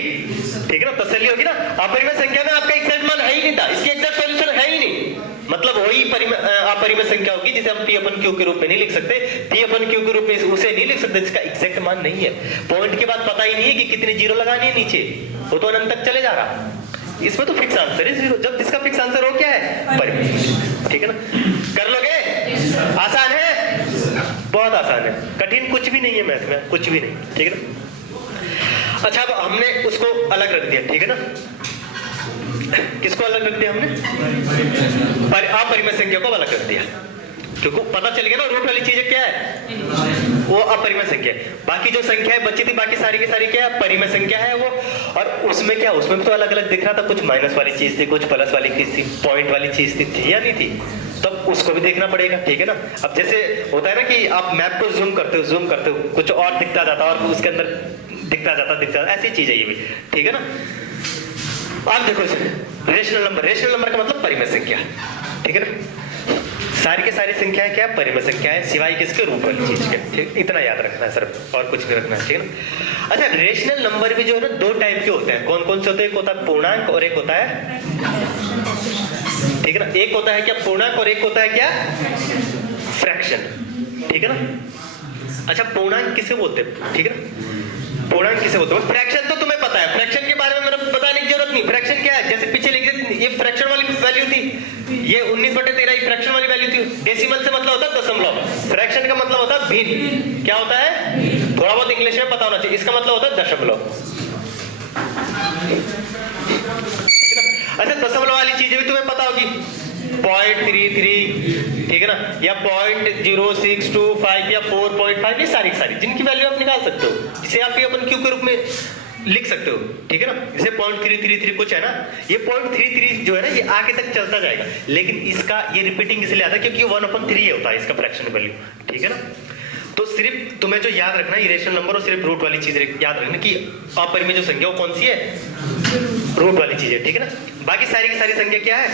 ठीक है ना? तसल्ली होगी ना? अपरिमेय संख्या में आपका एग्जैक्ट मान है ही नहीं था, इसकी एग्जैक्ट सॉल्यूशन है ही नहीं, मतलब वही अपरिमेय संख्या होगी जिसे हम पी अपन क्यू के रूप में नहीं लिख सकते। पी अपन क्यू के रूप में उसे नहीं लिख सकते जिसका एग्जैक्ट मान नहीं है। पॉइंट के बाद पता ही नहीं है कि कितनी जीरो लगानी है नीचे, वो तो अनंत तक चले जा रहा। इसमें तो फिक्स आंसर है जीरो। जब जिसका फिक्स आंसर हो क्या है? परिमेय, ठीक है ना? कर लोगे? आसान है, बहुत आसान है, कठिन कुछ भी नहीं है मैथ में, कुछ भी नहीं, ठीक है ना? अच्छा, अब हमने उसको अलग रख दिया, ठीक है ना? किसको अलग रख दिया हमने? अपरिमेय संख्या को अलग रख दिया, क्योंकि पता चल गया ना रूट वाली चीजें क्या है, वो अपरिमेय संख्या है। बाकी जो संख्या है बची थी, बाकी सारी की सारी क्या है? परिमेय संख्या है वो। और उसमें क्या, उसमें तो अलग अलग दिख रहा था, कुछ माइनस वाली चीज थी, कुछ प्लस वाली चीज थी, पॉइंट वाली चीज थी या नहीं थी? तब उसको भी देखना पड़ेगा, ठीक है ना? अब जैसे होता है ना कि आप मैप को जूम करते हो, कुछ और दिखता जाता है और उसके अंदर दिखता जाता, ऐसी चीज है ये भी, ठीक है ना? आप देखो इसमें रेशनल नंबर का मतलब परिमेय संख्या, ठीक है ना? सारी के सारी संख्याएं क्या? परिमेय संख्या है, सिवाय किसके? रूट वाली चीज के, ठीक? इतना याद रखना है सर, और कुछ नहीं रखना है, ठीक है ना? अच्छा, रेशनल नंबर भी जो है ना 2 टाइप के होते हैं। कौन कौन से होते हैं? एक होता है पूर्णांक और एक होता है, ठीक है ना? एक होता है क्या? पूर्णांक, और एक होता है क्या? फ्रैक्शन, ठीक है ना? अच्छा, पूर्णांक किसे बोलते हैं? ठीक है ना? पूर्णांक किसे बोलते हैं? फ्रैक्शन तो तुम्हें पता है, फ्रैक्शन के बारे में मेरे बताने की जरूरत नहीं। फ्रैक्शन क्या है? जैसे पीछे लिखे, ये फ्रैक्शन वाली वैल्यू थी, ये 19/13 ये फ्रैक्शन वाली वैल्यू थी। डेसिमल से मतलब होता है दशमलव, फ्रैक्शन का मतलब होता है भिन्न। क्या होता है? थोड़ा बहुत इंग्लिश में पता होना चाहिए। इसका मतलब होता है दशमलव, ठीक है ना? अच्छा, दशमलव वाली चीजें भी तुम्हें पता होगी, 0.33, ठीक है ना, या 0.0625 या 4.5, ये सारी जिनकी वैल्यू आप निकाल सकते हो, जिसे आप अपन क्यू के रूप में लिख सकते हो, ठीक है ना? जैसे 0.333 कुछ है ना, ये 0.33 जो है ना, ये आगे तक चलता जाएगा, लेकिन इसका ये रिपीटिंग इसलिए आता है क्योंकि 1/3 होता है इसका फ्रैक्शन वैल्यू, ठीक है ना? तो सिर्फ तुम्हें जो याद रखना है इरेशनल नंबर और सिर्फ रूट वाली चीज याद रखना कि अपरिमेय जो संख्या वो कौन सी है? रूट वाली चीज है, ठीक है ना? बाकी सारी की सारी संख्या क्या है?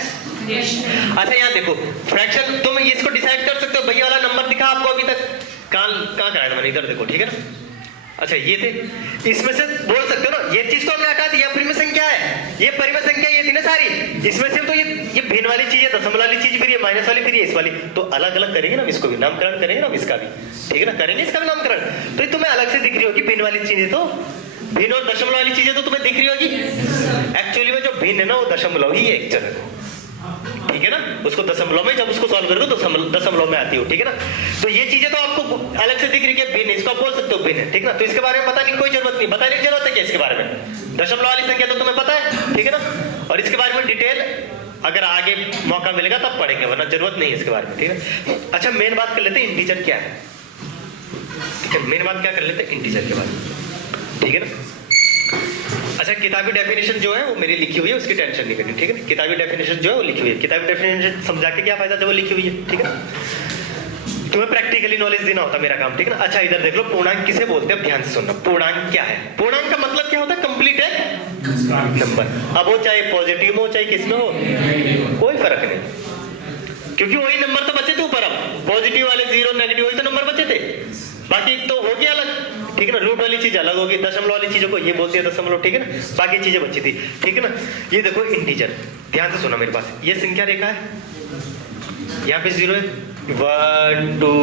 अच्छा, यहाँ देखो फ्रैक्शन, तुम इसको डिसाइड कर सकते हो। भैया वाला नंबर दिखा आपको अभी तक, कहाँ कराया था मैंने? इधर देखो, ठीक है ना? अच्छा, ये थे, इसमें से बोल सकते हो ना, ये चीज तो हमने हटा दी, परिमेय संख्या है, ये परिमेय संख्या ये थी ना सारी, इसमें से तो ये भिन्न वाली चीज है, दशमलव वाली चीज, फिर ये माइनस वाली, फिर ये इस वाली, तो अलग अलग करेंगे ना, इसको भी नामकरण करेंगे ना, इसका भी, ठीक है ना? करेंगे इसका भी नामकरण। तो तुम्हें अलग से दिख रही होगी भिन्न वाली चीजें, तो भिन्न और दशमलव वाली चीजें तो तुम्हें दिख रही होगी। एक्चुअली में जो भिन्न है ना वो दशमलव ही है एक जगह, ठीक है ना? उसको दशमलव में, जब उसको सॉल्व करोगे तो दशमलव में आती हो, ठीक है ना? तो ये चीजें तो आपको अलग से दिख रही है भिन्न, इसको आप बोल सकते हो भिन्न, ठीक ना? तो इसके बारे में बताने की कोई जरूरत नहीं, बताने की जरूरत है क्या इसके बारे में? दशमलव वाली संख्या तो तुम्हें पता है, ठीक है ना? और इसके बारे में डिटेल अगर आगे मौका मिलेगा तब पढ़ेंगे, वरना जरूरत नहीं है इसके बारे में, ठीक है? अच्छा, मेन बात कर लेते हैं इंटीजर क्या है, ठीक है? मेन बात क्या कर लेते हैं? इंटीजर के बारे में, ठीक है ना? अच्छा, किताबी डेफिनेशन जो है वो मेरी लिखी हुई है, उसकी टेंशन नहीं करनी, ठीक है ना। किताबी डेफिनेशन जो है वो लिखी हुई है, किताबी डेफिनेशन समझा के क्या फायदा जब वो लिखी हुई है, ठीक है। तुम्हें प्रैक्टिकली नॉलेज देना होता है मेरा काम, ठीक है ना। अच्छा इधर देख लो, पूर्णांक किसे बोलते हैं, ध्यान से सुनना। पूर्णांक क्या है? पूर्णांक का मतलब क्या होता है? कंप्लीट है नंबर। अब वो चाहे पॉजिटिव में हो चाहे किसमें हो, कोई फर्क नहीं, क्योंकि वही नंबर तो बचे थे ऊपर। अब पॉजिटिव वाले 0 नेगेटिव वही तो नंबर बचे थे, बाकी तो हो गया अलग, ठीक है ना। रूट वाली चीज अलग होगी, दशमलव वाली चीजों को ये बोलते हैं दशमलव, ठीक है ना। बाकी चीजें बची थी, ठीक है ना। ये देखो इंटीजर, ध्यान से सुना मेरे पास, ये संख्या रेखा है, यहाँ पे 0 है, 1 2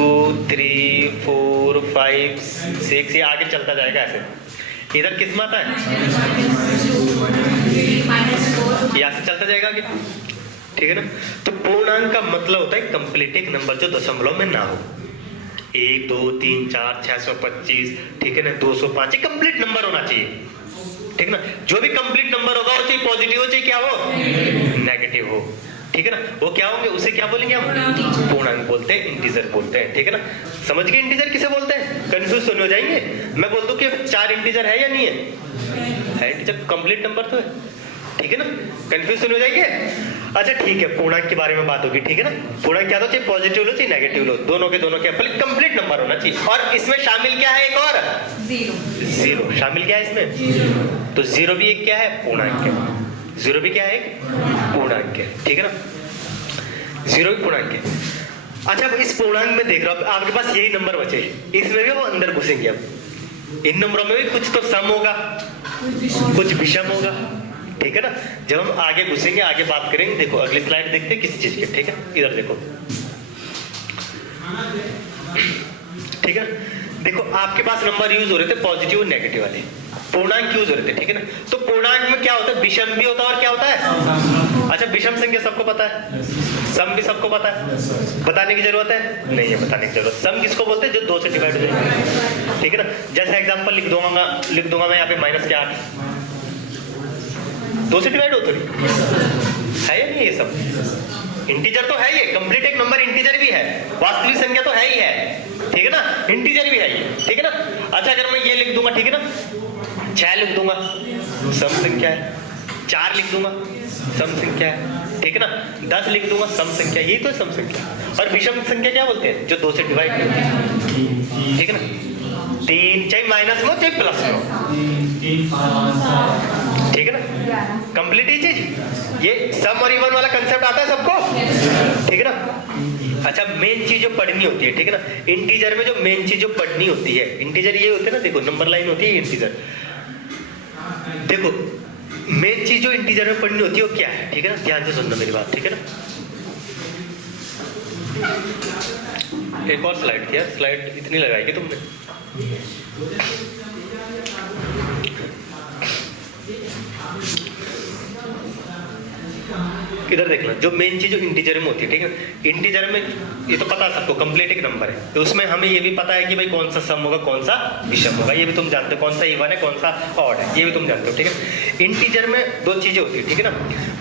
3 4 5 6, ये आगे चलता जाएगा ऐसे। इधर किस में आता है, यहाँ से चलता जाएगा आगे, ठीक है ना। तो पूर्णांक का मतलब होता है कंप्लीट एक नंबर जो दशमलव में ना हो। 1 2 3 4 625, ठीक है ना, 205, कंप्लीट नंबर होना चाहिए, ठीक है ना। जो भी कंप्लीट नंबर होगा वो चाहे पॉजिटिव हो चाहे क्या हो, नेगेटिव हो, ठीक है ना, वो क्या होंगे, उसे क्या बोलेंगे हम, पूर्णांक बोलते हैं, इंटीजर बोलते हैं, ठीक है ना। समझ गए इंटीजर किसे बोलते हैं? कंफ्यूज तो नहीं हो जाएंगे। मैं बोल दूं कि 4 इंटीजर है या नहीं है इंटीजर, कंप्लीट नंबर तो है, ठीक है ना। कंफ्यूज तो नहीं हो जाएंगे। अच्छा ठीक है, पूर्णांक के बारे में बात होगी, ठीक है ना। पूर्णांक क्या हो, चाहे पॉजिटिव लो चाहे नेगेटिव लो, दोनों के कंप्लीट नंबर होना चाहिए। और इसमें शामिल क्या है, एक और जीरो शामिल क्या है इसमें, तो 0 भी एक क्या है, पूर्णांक है। 0 भी क्या है, एक पूर्णांक है, ठीक है ना। 0 भी पूर्णांक है। अच्छा अब इस पूर्णांक में देख रहा हूं आपके पास यही नंबर बचे, इसमें भी वो अंदर घुसेंगे। अब इन नंबरों में भी कुछ तो सम होगा, कुछ विषम होगा, ठीक है ना। जब हम आगे घुसेंगे, आगे बात करेंगे। देखो अगली स्लाइड देखते हैं किसी चीज की, ठीक है। इधर देखो, ठीक है ना। देखो आपके पास नंबर यूज हो रहे थे पॉजिटिव और नेगेटिव वाले, पूर्णांक यूज हो रहे थे, ठीक है ना। तो पूर्णांक में क्या होता है, विषम भी होता है और क्या होता है, अच्छा विषम संख्या सबको पता है, सम भी सबको पता है, बताने की जरूरत है नहीं है, बताने की जरूरत। सम किसको बोलते हैं, जो 2 से डिवाइड हो जाएगा, ठीक है ना। जैसे एग्जांपल लिख दूंगा मैं यहाँ पे -8, 2 से डिवाइड हो तो है या नहीं, ये सब इंटीजर तो है, ये कंप्लीट एक नंबर इंटीजर भी है, वास्तविक संख्या तो है ही है, ठीक है ना, इंटीजर भी है ये, ठीक है ना। अच्छा अगर मैं ये लिख दूंगा, ठीक है ना, 6 लिख दूंगा, सम संख्या है। 4 लिख दूंगा, सम संख्या है, ठीक है ना। 10 लिख दूंगा, सम संख्या, यही तो सम संख्या। और विषम संख्या क्या बोलते हैं, जो 2 से डिवाइड करते हैं, ठीक है ना। 3 चाहे माइनस में हो चाहे प्लस में हो, ठीक है ना, कंप्लीट ही चीज। ये सम और इवन वाला कंसेप्ट आता है सबको, ठीक है ना। अच्छा मेन चीज जो पढ़नी होती है, ठीक है ना, इंटीजर में जो मेन चीज जो पढ़नी होती है, इंटीजर ये होते हैं ना, देखो नंबर लाइन होती है इंटीजर। देखो मेन चीज जो इंटीजर में पढ़नी होती है वो क्या है, ठीक है ना, ध्यान से सुनना मेरी बात, ठीक है ना। एक और स्लाइड थी यार, स्लाइड इतनी लगाई कि तुमने, इधर देखना, जो मेन चीज जो इंटीजर में होती है, ठीक है। इंटीजर में ये तो पता है सबको, कंप्लीट एक नंबर है, तो उसमें हमें ये भी पता है कि भाई कौन सा सम होगा कौन सा विषम होगा, ये भी तुम जानते हो, कौन सा इवन है कौन सा ऑड है, ये भी तुम जानते हो, ठीक है। इंटीजर में 2 चीजें होती है, ठीक है ना।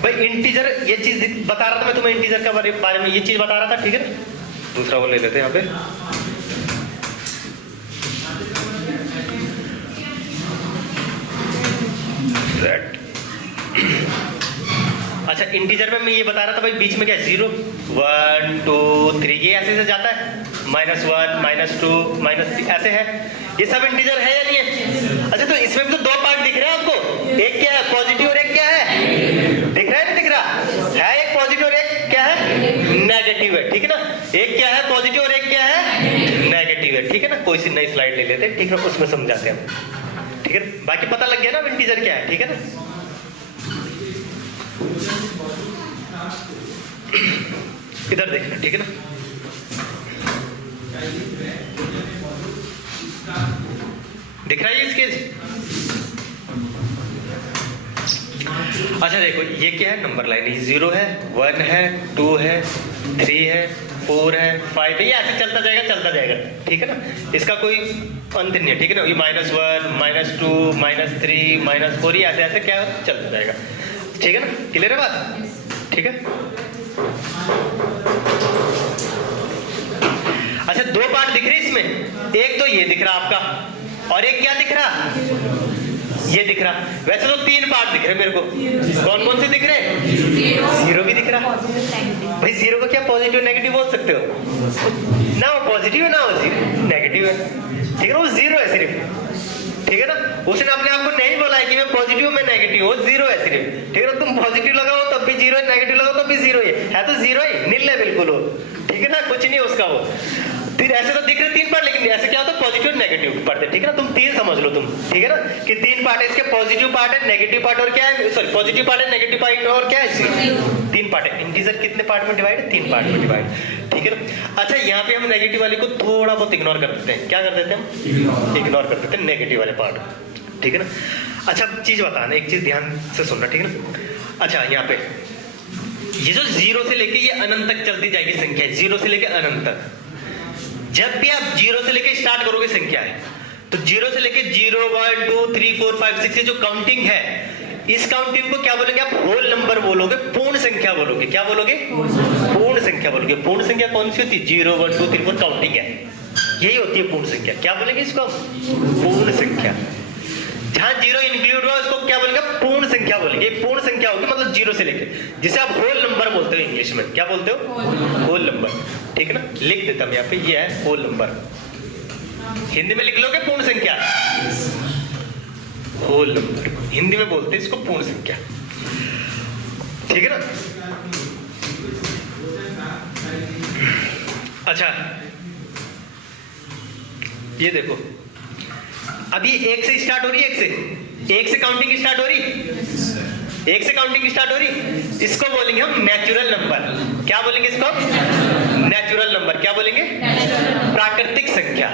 भाई इंटीजर ये चीज बता रहा था मैं तुम्हें, इंटीजर के बारे में ये चीज बता रहा था, ठीक है ना। दूसरा वो ले लेते हैं यहाँ पे, अच्छा इंटीजर में मैं ये बता रहा था भाई, बीच में क्या 0 1 2 3 ये ऐसे से जाता है, -1 -2 -3 ऐसे है, ये सब इंटीजर है या नहीं है। अच्छा तो इसमें भी तो 2 पार्ट दिख रहे हैं आपको, एक क्या है पॉजिटिव और एक क्या है, दिख रहा है नहीं दिख रहा है, एक पॉजिटिव और एक क्या है नेगेटिव है, ठीक है ना। एक क्या है पॉजिटिव और एक क्या है नेगेटिव है, ठीक है ना। कोई सी नई स्लाइड ले लेते हैं, ठीक है, उसमें समझाते हैं, ठीक है। बाकी पता लग गया ना इंटीजर क्या है, ठीक है ना। इधर देखना, ठीक है ना। दिख रहा है ये स्केच, अच्छा देखो ये क्या है, नंबर लाइन 0 है, 1 है, 2 है, 3 है, 4 है, 5 है, ये ऐसे चलता जाएगा, ठीक है ना। इसका कोई अंत नहीं है, ठीक है ना। ये -1 -2 -3 -4 ये ऐसे ऐसे क्या चलता जाएगा, ठीक है ना। क्लियर है बात, ठीक है। अच्छा 2 पार्ट दिख रहे इसमें, एक तो ये दिख रहा आपका और एक क्या दिख रहा ये दिख रहा। वैसे तो 3 पार्ट दिख रहे मेरे को, कौन कौन से दिख रहे? जीरो भी दिख रहा। भाई जीरो को क्या पॉजिटिव नेगेटिव बोल सकते हो? ना वो पॉजिटिव है ना वो नेगेटिव है, ठीक है ना, वो जीरो है सिर्फ, ठीक है ना। उसने अपने आप को नहीं बोला है कि मैं पॉजिटिव मैं नेगेटिव, वो जीरो है सिर्फ, ठीक है ना। तुम पॉजिटिव लगाओ तब भी जीरो है, नेगेटिव लगाओ तब भी जीरो है तो जीरो ही, नील है बिल्कुल वो, ठीक है ना, कुछ नहीं उसका वो। फिर ऐसे तो दिख रहे 3 पार्ट, लेकिन ऐसे क्या होता है पॉजिटिव नेगेटिव पार्ट है, ठीक है ना। तुम 3 समझ लो तुम, ठीक है ना, कि 3 पार्ट है इसके, पॉजिटिव पार्ट है, नेगेटिव पार्ट और क्या है, सॉरी पॉजिटिव पार्ट है, नेगेटिव पार्ट और क्या है, 3 पार्ट है। इंटीजर कितने पार्ट में डिवाइड है? 3 पार्ट में डिवाइड, ठीक है ना। अच्छा यहाँ पे हम नेगेटिव वाले को थोड़ा बहुत इग्नोर कर देते हैं, क्या कर देते हैं हम? इग्नोर कर देते हैं नेगेटिव वाले पार्ट, ठीक है ना। अच्छा चीज बताना, एक चीज ध्यान से सुनना, ठीक है ना। अच्छा यहाँ पे ये जो 0 से लेके ये अनंत तक चलती जाएगी संख्या, 0 से लेके अनंत तक, जब भी आप 0 से लेके स्टार्ट करोगे संख्या है, तो 0 से लेके 0 1 2 3 4 5 6 ये जो काउंटिंग है, इस काउंटिंग को क्या बोलोगे आप? होल नंबर बोलोगे, पूर्ण संख्या बोलोगे। क्या बोलोगे? पूर्ण संख्या बोलोगे। पूर्ण संख्या कौन सी होती है? 0 1 2 3 4 काउंटिंग है, यही होती है पूर्ण संख्या। क्या बोलेंगे इसको? पूर्ण संख्या। जहां 0 इंक्लूड हुआ उसको क्या बोलेंगे? पूर्ण संख्या बोलेंगे। पूर्ण संख्या होगी मतलब 0 से लेके, जिसे आप होल नंबर बोलते हो इंग्लिश में। क्या बोलते हो? होल नंबर, ठीक है ना। लिख देता हूं यहाँ पे, ये है होल नंबर। हिंदी में लिख लोगे पूर्ण संख्या, होल नंबर हिंदी में बोलते हैं इसको पूर्ण संख्या, ठीक है ना। अच्छा ये देखो, अभी 1 से स्टार्ट हो रही है, 1 से काउंटिंग स्टार्ट हो रही, 1 से काउंटिंग स्टार्ट हो रही, इसको बोलेंगे हम नेचुरल नंबर। क्या बोलेंगे इसको? Natural number. क्या बोलेंगे? प्राकृतिक संख्या।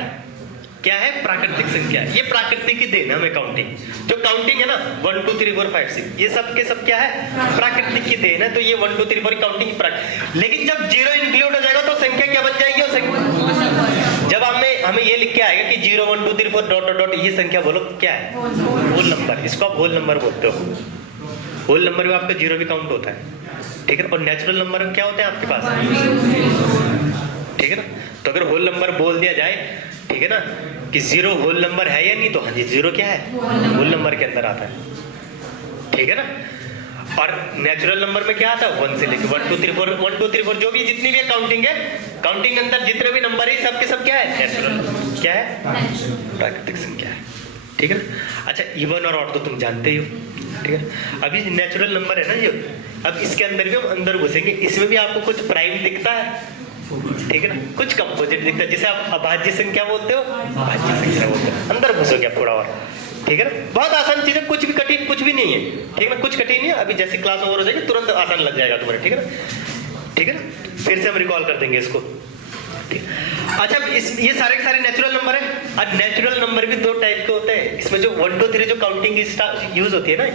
क्या है? प्राकृतिक संख्या। ये प्राकृतिक की देन है हमें काउंटिंग। जो काउंटिंग है ना 1 2 3 4 5 6 ये सब के सब क्या है? प्राकृतिक की देन है। तो ये 1 2 3 4 काउंटिंग प्राकृतिक। लेकिन जब 0 इंक्लूड हो जाएगा तो संख्या क्या बन जाएगी? जब हमें ये लिख के आएगा कि 0 1 2 3 4 डॉट डॉट डॉट, ये संख्या बोलो क्या है? Whole number. इसको आप होल नंबर बोलते हो। होल नंबर में आपका 0 भी काउंट होता है, ठीक है। और नेचुरल नंबर में क्या होते हैं आपके पास? ठीक है ना। तो अगर होल नंबर बोल दिया जाए, ठीक है ना, कि 0 होल नंबर है या नहीं, तो हाँ जी 0 क्या है? होल नंबर के अंदर आता है, ठीक है ना। और नेचुरल नंबर में क्या आता है? 1 से लेके 1 2 3 4 1 2 3 4 जो भी जितनी भी काउंटिंग है, काउंटिंग के अंदर जितने भी नंबर है सब के सब क्या है? नेचुरल। क्या है? प्राकृतिक संख्या है, ठीक है ना। अच्छा इवन और ऑड तो तुम जानते ही हो, ठीक है। अभी नेचुरल नंबर है ना ये, अब इसके अंदर भी हम अंदर घुसेंगे, इसमें भी आपको कुछ प्राइम दिखता है, ठीक है ना, कुछ कंपोजिट दिखता है, जिसे आप अभाज्य संख्या बोलते हो, अभाज्य संख्या बोलते हो। अंदर घुसोगे आप थोड़ा और, ठीक है ना। बहुत आसान चीज है, कुछ भी कठिन कुछ भी नहीं है, ठीक है ना, कुछ कठिन नहीं है। अभी जैसे क्लास ओवर हो जाएगी तुरंत आसान लग जाएगा तुम्हारे, ठीक है ना, ठीक है ना। फिर से हम रिकॉल कर देंगे इसको, ठीक है। अच्छा ये सारे के सारे नेचुरल नंबर है। और नेचुरल नंबर भी 2 टाइप के होते हैं। इसमें जो 1 2 3 जो काउंटिंग यूज होती है ना,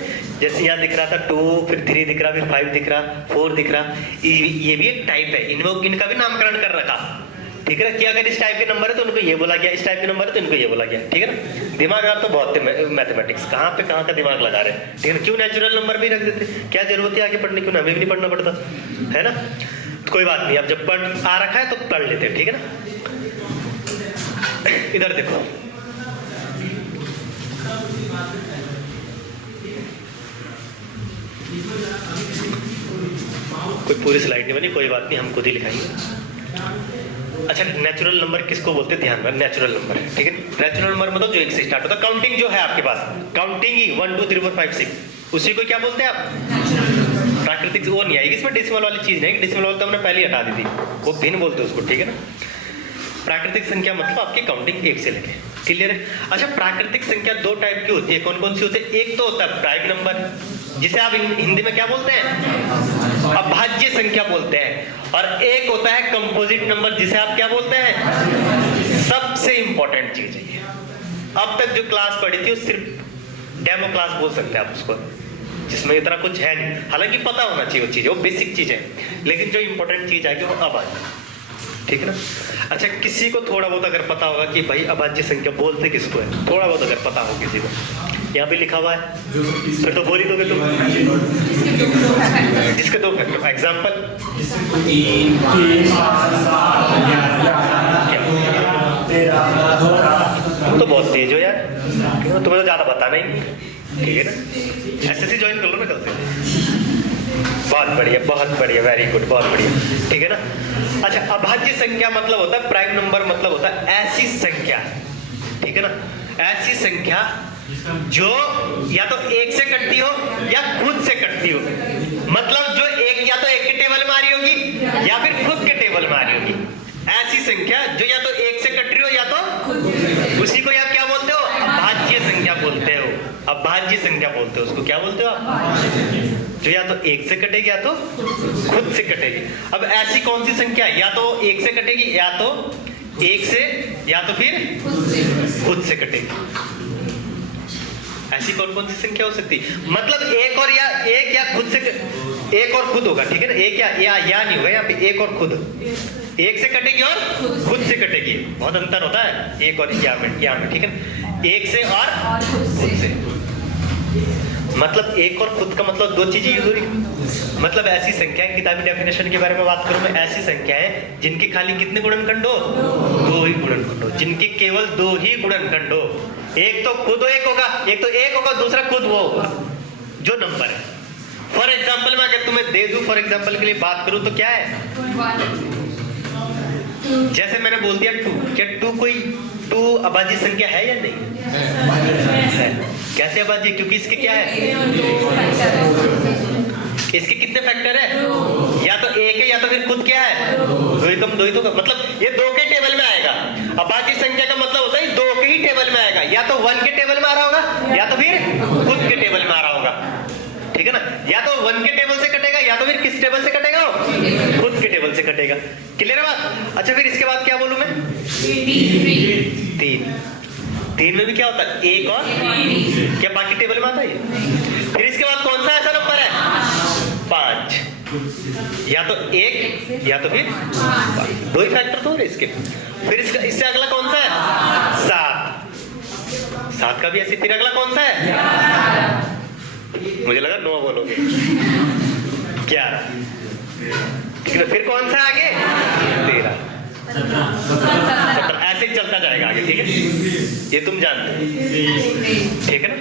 जैसे यहाँ दिख रहा था 2, फिर 3 दिख रहा, फिर 5 दिख रहा, 4 दिख रहा, ये भी एक टाइप है। इनका भी नामकरण कर रखा, ठीक है ना, कि अगर इस टाइप के नंबर है तो उनको ये बोला गया, इस टाइप के नंबर है तो इनको ये बोला गया, ठीक है ना। दिमाग आप तो बहुत मैथमेटिक्स कहाँ पे कहाँ का दिमाग लगा रहे हैं, ठीक है ना। क्यों नेचुरल नंबर भी रख देते, क्या जरूरत है आगे पढ़ने की? हमें भी नहीं पढ़ना पड़ता है ना। तो कोई बात नहीं, अब जब पढ़ आ रखा है तो पढ़ लेते हैं, ठीक है ना। इधर देखो, कोई पूरी स्लाइड नहीं बनी, कोई बात नहीं, हम खुद ही लिखाएंगे। अच्छा नेचुरल नंबर किसको बोलते हैं? ध्यान में, नेचुरल नंबर है, ठीक है। नेचुरल नंबर मतलब जो 1 से स्टार्ट होता है, काउंटिंग जो है आपके पास, काउंटिंग ही 1 2 3 4 5 6, उसी को क्या बोलते हैं आप? प्राकृतिक। वो नहीं आएगी इसमें डेसिमल वाली चीज नहीं, डेसिमल वाली तो हमने पहले हटा दी थी, वो भिन्न बोलते हैं उसको, ठीक है ना। प्राकृतिक संख्या मतलब आपकी काउंटिंग 1 से लेके, क्लियर है। अच्छा प्राकृतिक संख्या 2 टाइप की होती है, कौन कौन सी होती है? एक तो होता है प्राइम नंबर, जिसे आप हिंदी में क्या बोलते हैं? अभाज्य संख्या बोलते हैं। और एक होता है कंपोजिट नंबर, जिसे आप क्या बोलते हैं? सबसे इंपॉर्टेंट चीज है ये। अब तक जो क्लास पढ़ी थी वो सिर्फ डेमो क्लास बोल सकते हैं आप उसको, जिसमें इतना कुछ है नहीं। हालांकि पता होना चाहिए वो चीज, वो बेसिक चीज है, लेकिन जो इंपॉर्टेंट चीज आएगी वो अभाज्य, ठीक है ना। अच्छा किसी को थोड़ा बहुत अगर पता होगा कि भाई अभाज्य संख्या बोलते किसको है, थोड़ा बहुत अगर पता हो किसी को, यहाँ पे लिखा हुआ है, फिर तो बोल ही दोगे तुम। जिसके 2 फैक्टर, एग्जाम्पल तुम तो बहुत तेज हो यार, तुम्हें तो ज्यादा बताना ही नहीं, ठीक है ना। एसएससी ज्वाइन कर लो ना कल से। बहुत बढ़िया, वेरी गुड, बहुत बढ़िया, ठीक है ना। अच्छा, अभाज्य संख्या मतलब होता है, प्राइम नंबर मतलब होता है ऐसी संख्या, ठीक है ना, ऐसी संख्या जो या तो एक से कटती हो या खुद से कटती हो। मतलब जो एक या तो एक के टेबल में आ रही होगी या फिर खुद के टेबल में आ रही होगी। ऐसी संख्या जो या तो एक से कट रही हो या तो उसी को आप क्या बोलते हो? अभाज्य संख्या बोलते हो। अभाज्य संख्या बोलते हो उसको, क्या बोलते हो आप? जो या तो एक से कटेगी या तो खुद से कटेगी। अब ऐसी कौन सी संख्या, या तो एक से कटेगी या तो एक से या तो फिर खुद से कटेगी। ऐसी कौन कौन सी संख्या हो सकती? मतलब एक और या एक या खुद से, एक और खुद होगा, ठीक है ना। एक या नहीं होगा यहाँ पे, एक और खुद। एक से कटेगी और खुद से कटेगी, बहुत अंतर होता है एक और या में, ठीक है ना। एक से और खुद से, मतलब एक और खुद का मतलब दो चीजें यूज हो रही। मतलब ऐसी संख्याएं, किताबी डेफिनेशन के बारे में बात करूं मैं, ऐसी संख्याएं जिनके खाली कितने गुणनखंड हो? दो ही गुणनखंड हो, जिनके केवल दो ही गुणनखंड हो। एक तो खुद एक होगा, एक तो एक होगा, दूसरा खुद वो होगा जो नंबर है। फॉर एग्जाम्पल मैं अगर तुम्हें दे दूं, फॉर एग्जाम्पल के लिए बात करूं तो क्या है? जैसे मैंने बोल दिया 2, क्या 2 कोई 2 अभाज्य संख्या है या नहीं है? कैसे अभाज्य? क्योंकि इसके क्या है, इसके कितने फैक्टर है? या तो एक है या तो फिर खुद क्या है, दो ही कम दो ही तो, मतलब ये 2 के टेबल में आएगा। अभाज्य संख्या का मतलब होता है 2 के ही टेबल में आएगा, या तो 1 के टेबल में आ रहा होगा या तो फिर खुद के टेबल में आ रहा होगा, ठीक है ना। या तो 1 के टेबल से कटेगा या तो फिर किस टेबल से कटेगा? खुद के टेबल से कटेगा। क्लियर है बात? अच्छा, फिर इसके बाद क्या बोलूं मैं? 3 में भी क्या होता है? एक और क्या बाकी टेबल में आता है? फिर इसके बाद कौन सा ऐसा नंबर है? 5, या तो 1 या तो फिर 5, दो ही फैक्टर तो है इसके। फिर इससे अगला कौन सा है? 7 का भी ऐसे। फिर अगला कौन सा है? मुझे लगा 9 बोलोगे। 11, ठीक है। फिर कौन सा आगे? 13, 17, ऐसे ही चलता जाएगा आगे, ठीक है। ये तुम जानते हो, ठीक है ना।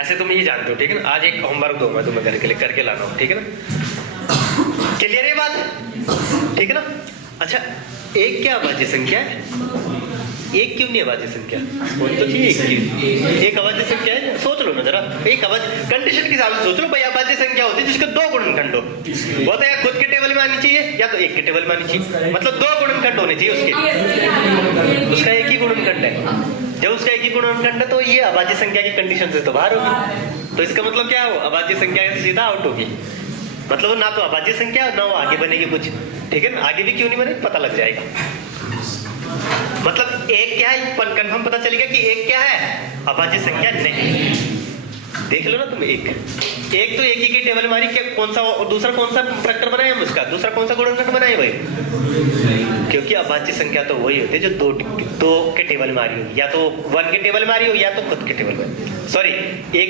ऐसे तुम ये जानते हो, ठीक है ना। आज एक होमवर्क दूंगा तुम्हें घर के लिए, करके लाना हो, ठीक है ना। क्लियर है बात, ठीक है ना। अच्छा, एक क्या अभाज्य संख्या है? एक क्यों नहीं अभाज्य संख्या? बोल तो चाहिए एक क्यों? एक अभाज्य संख्या है, सोच लो ना जरा। एक अभाज्य कंडीशन के हिसाब से सोच लो भाई। अभाज्य संख्या होती है जिसके 2 गुणनखंड हो, वो तो या खुद के टेबल में आनी चाहिए या तो एक के टेबल में आनी चाहिए। मतलब 2 गुणनखंड होने चाहिए उसके, उसका एक ही गुणनखंड है। जब उसका एक ही गुणनखंड है तो ये अभाज्य संख्या की कंडीशन से तो बाहर होगी। तो इसका मतलब क्या हो? अभाज्य संख्या से सीधा आउट होगी। मतलब ना तो अभाज्य संख्या ना वो आगे बनेगी कुछ, ठीक है ना। आगे भी क्यों नहीं बनेगी पता लग जाएगा। मतलब एक क्या है, कंफर्म पता चलेगा कि एक क्या है? अभाज्य संख्या नहीं। देख लो ना तुम, एक तो एक ही की टेबल मारी, क्या कौन सा और दूसरा कौन सा फैक्टर बनाए हम उसका? दूसरा कौन सा गुणनखंड बनाए भाई? क्योंकि अभाज्य संख्या तो वही होती है जो 2 के टेबल में आ रही हो, या तो 1 के टेबल में आ रही हो या तो खुद के टेबल में, सॉरी एक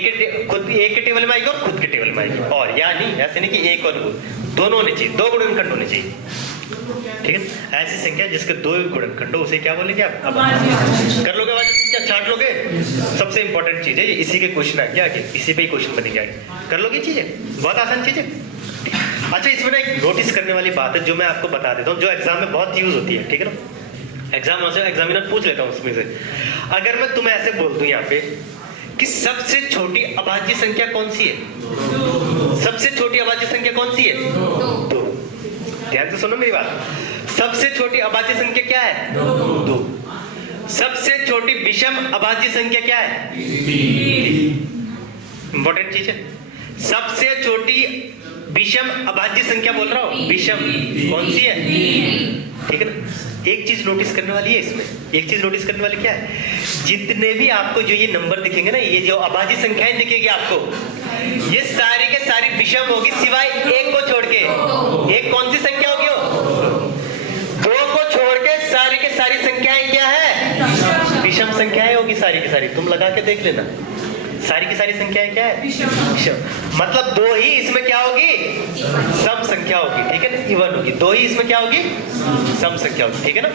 के टेबल में आएगी और खुद के टेबल में आएगी। और या नहीं, ऐसे नहीं कि एक और दोनों होने चाहिए, 2 गुणनखंड होने चाहिए, ठीक है। ऐसी संख्या जिसके 2 गुणनखंड हो उसे क्या बोलेंगे आप? कर लोगे अभाज्य संख्या, छाट लोगे। सबसे इंपॉर्टेंट चीज है ये, इसी के क्वेश्चन आगे आगे इसी पे ही क्वेश्चन बनेंगे आगे। कर लोगे चीजें, बहुत आसान चीज है। अच्छा, इसमें ना एक नोटिस करने वाली बात है जो मैं आपको बता देता हूँ, जो एग्जाम में बहुत यूज होती है, ठीक है ना। एग्जाम से एग्जामिनर पूछ लेता हूँ उसमें से। अगर मैं तुम्हें ऐसे बोल दूं यहाँ पे कि सबसे छोटी अभाज्य संख्या कौन सी है? सबसे छोटी अभाज्य संख्या कौन सी है? 2। ध्यान से सुनो मेरी बात। सबसे छोटी अभाज्य संख्या क्या है? 2। सबसे छोटी विषम अभाज्य संख्या क्या है? इंपॉर्टेंट चीज है। सबसे छोटी विषम अभाज्य संख्या बोल रहा हूं, विषम कौन सी है? ठीक है ना। एक चीज नोटिस करने वाली है इसमें, एक चीज नोटिस करने वाली क्या है? जितने भी आपको जो ये नंबर दिखेंगे ना, ये जो अभाज्य संख्याएं दिखेगी आपको, ये सारी के सारी विषम होगी सिवाय एक को छोड़ के। एक कौन सी संख्या होगी? 2 को छोड़ के सारी के सारी संख्याएं क्या है? विषम संख्याएं होगी सारी की सारी। तुम लगा के देख लेना, सारी की सारी संख्याएं क्या है? विषम। मतलब 2 ही इसमें क्या होगी? सम संख्या होगी, ठीक है ना, इवन होगी। 2 ही इसमें क्या होगी? सम संख्या होगी, ठीक है ना।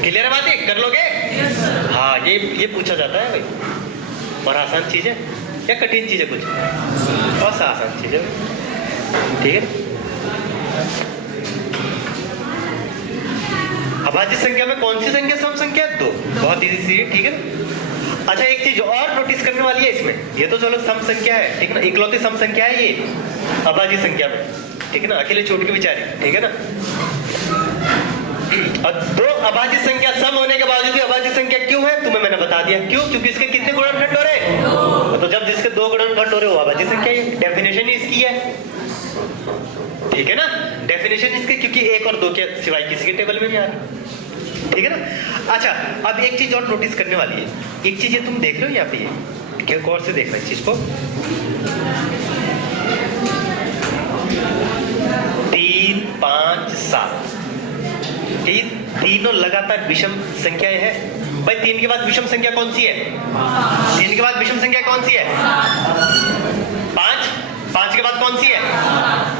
क्लियर है बात? कर लोगे? हाँ, ये पूछा जाता है भाई। और आसान चीज है या कठिन चीज है कुछ? बहुत सा आसान चीज है, ठीक है। अभाज्य संख्या में कौन सी संख्या सम संख्या है? 2। बहुत इजी सी, ठीक है ना। अच्छा, एक चीज और नोटिस करने वाली है इसमें, ये तो चलो सम संख्या है, ठीक है ना, इकलौती सम संख्या है ये अभाज्य संख्या में, ठीक है ना, अकेले छोड़ के बिचारी, ठीक है ना। और 2 अभाज्य संख्या सम होने के बावजूद भी अभाज्य संख्या क्यों है, तुम्हें मैंने बता दिया क्यों, क्योंकि इसके कितने गुणनखंड हो रहे? तो जब जिसके 2 गुणनखंड हो रहे हो अभाज्य संख्या है, डेफिनेशन ही इसकी है, ठीक है ना। डेफिनेशन इसके, क्योंकि 1 और 2 के सिवाय किसी के टेबल में नहीं आ रहा, ठीक है ना। अच्छा, अब एक चीज और नोटिस करने वाली है, एक चीज ये तुम देख रहे हो यहाँ पे, ये गौर से देखना इस चीज को। 3, 5, 7, ये तीनों लगातार विषम संख्याएं हैं। भाई 3 के बाद विषम संख्या कौन सी है? 3 के बाद विषम संख्या कौन सी है? 5 के बाद कौन सी है?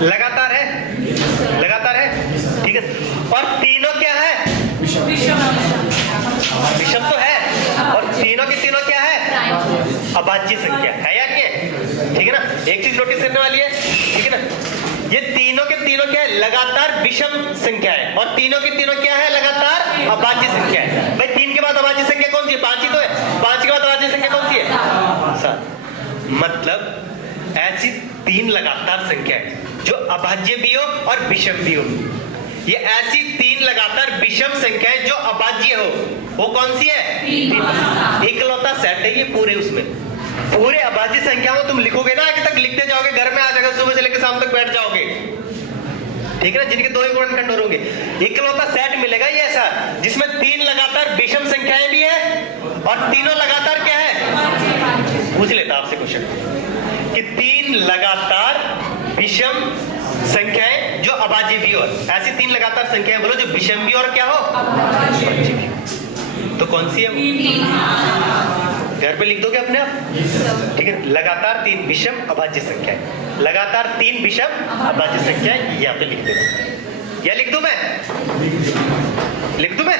लगातार है, लगातार है, ठीक है। और तीनों क्या है? विषम तो है, और तीनों के तीनों क्या है? अभाज्य संख्या है या नहीं है, ठीक है ना। एक चीज नोटिस करने वाली है, ठीक है ना, ये तीनों के तीनों क्या है? लगातार विषम संख्या है, और तीनों के तीनों क्या है? लगातार अभाज्य संख्या है। भाई 3 के बाद अभाज्य संख्या कौन सी है? 5 ही तो है। 5 के बाद अभाज्य संख्या कौन सी है? 7। मतलब ऐसी 3 लगातार संख्या है जो अभाज्य भी हो और विषम भी हो। ये ऐसी 3 लगातार विषम संख्याएं जो अभाज्य हो, वो कौन सी है? 3। इकलौता सेट है ये पूरे, उसमें पूरे अभाज्य संख्याओं तुम लिखोगे ना, आगे तक लिखते जाओगे, घर में आ जाएगा, सुबह से लेकर शाम तक बैठ जाओगे, ठीक है ना, जिनके 2 ही गुणनखंड होंगे। इकलौता सेट मिलेगा ये ऐसा जिसमें 3 लगातार विषम संख्याएं भी है और तीनों लगातार क्या है? पूछ लेता आपसे क्वेश्चन कि 3 लगातार विषम संख्याएं जो अभाज्य भी हो, ऐसी 3 लगातार संख्याएं बोलो जो विषम भी और क्या हो? अभाज्य भी। तो कौन सी है? घर पे लिख दोगे अपने आप, ठीक है। लगातार 3 विषम अभाज्य संख्या है, लगातार 3 विषम अभाज्य संख्या है, यहाँ पे लिख देना। या लिख दूं मैं? लिख दूं मैं?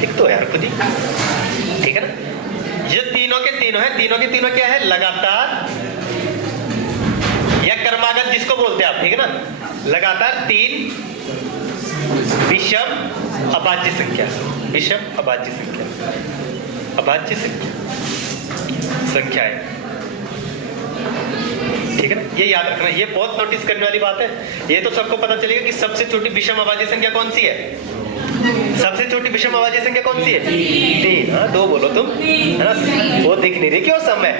लिख दो यार खुद ही, ठीक है ना। ये तीनों के तीनों है, तीनों के तीनों क्या है? लगातार या क्रमागत जिसको बोलते हैं आप, ठीक है ना। लगातार 3 विषम अभाज्य संख्या, विषम अभाज्य संख्या, अभाज्य संख्या है, ठीक है ना। ये याद रखना, ये बहुत नोटिस करने वाली बात है। ये तो सबको पता चलेगा कि सबसे छोटी विषम अभाज्य संख्या कौन सी है? सबसे छोटी विषम अभाज्य संख्या कौन सी है? 3। हाँ 2 बोलो तुम, है ना, वो दिख नहीं रही क्यों सम है।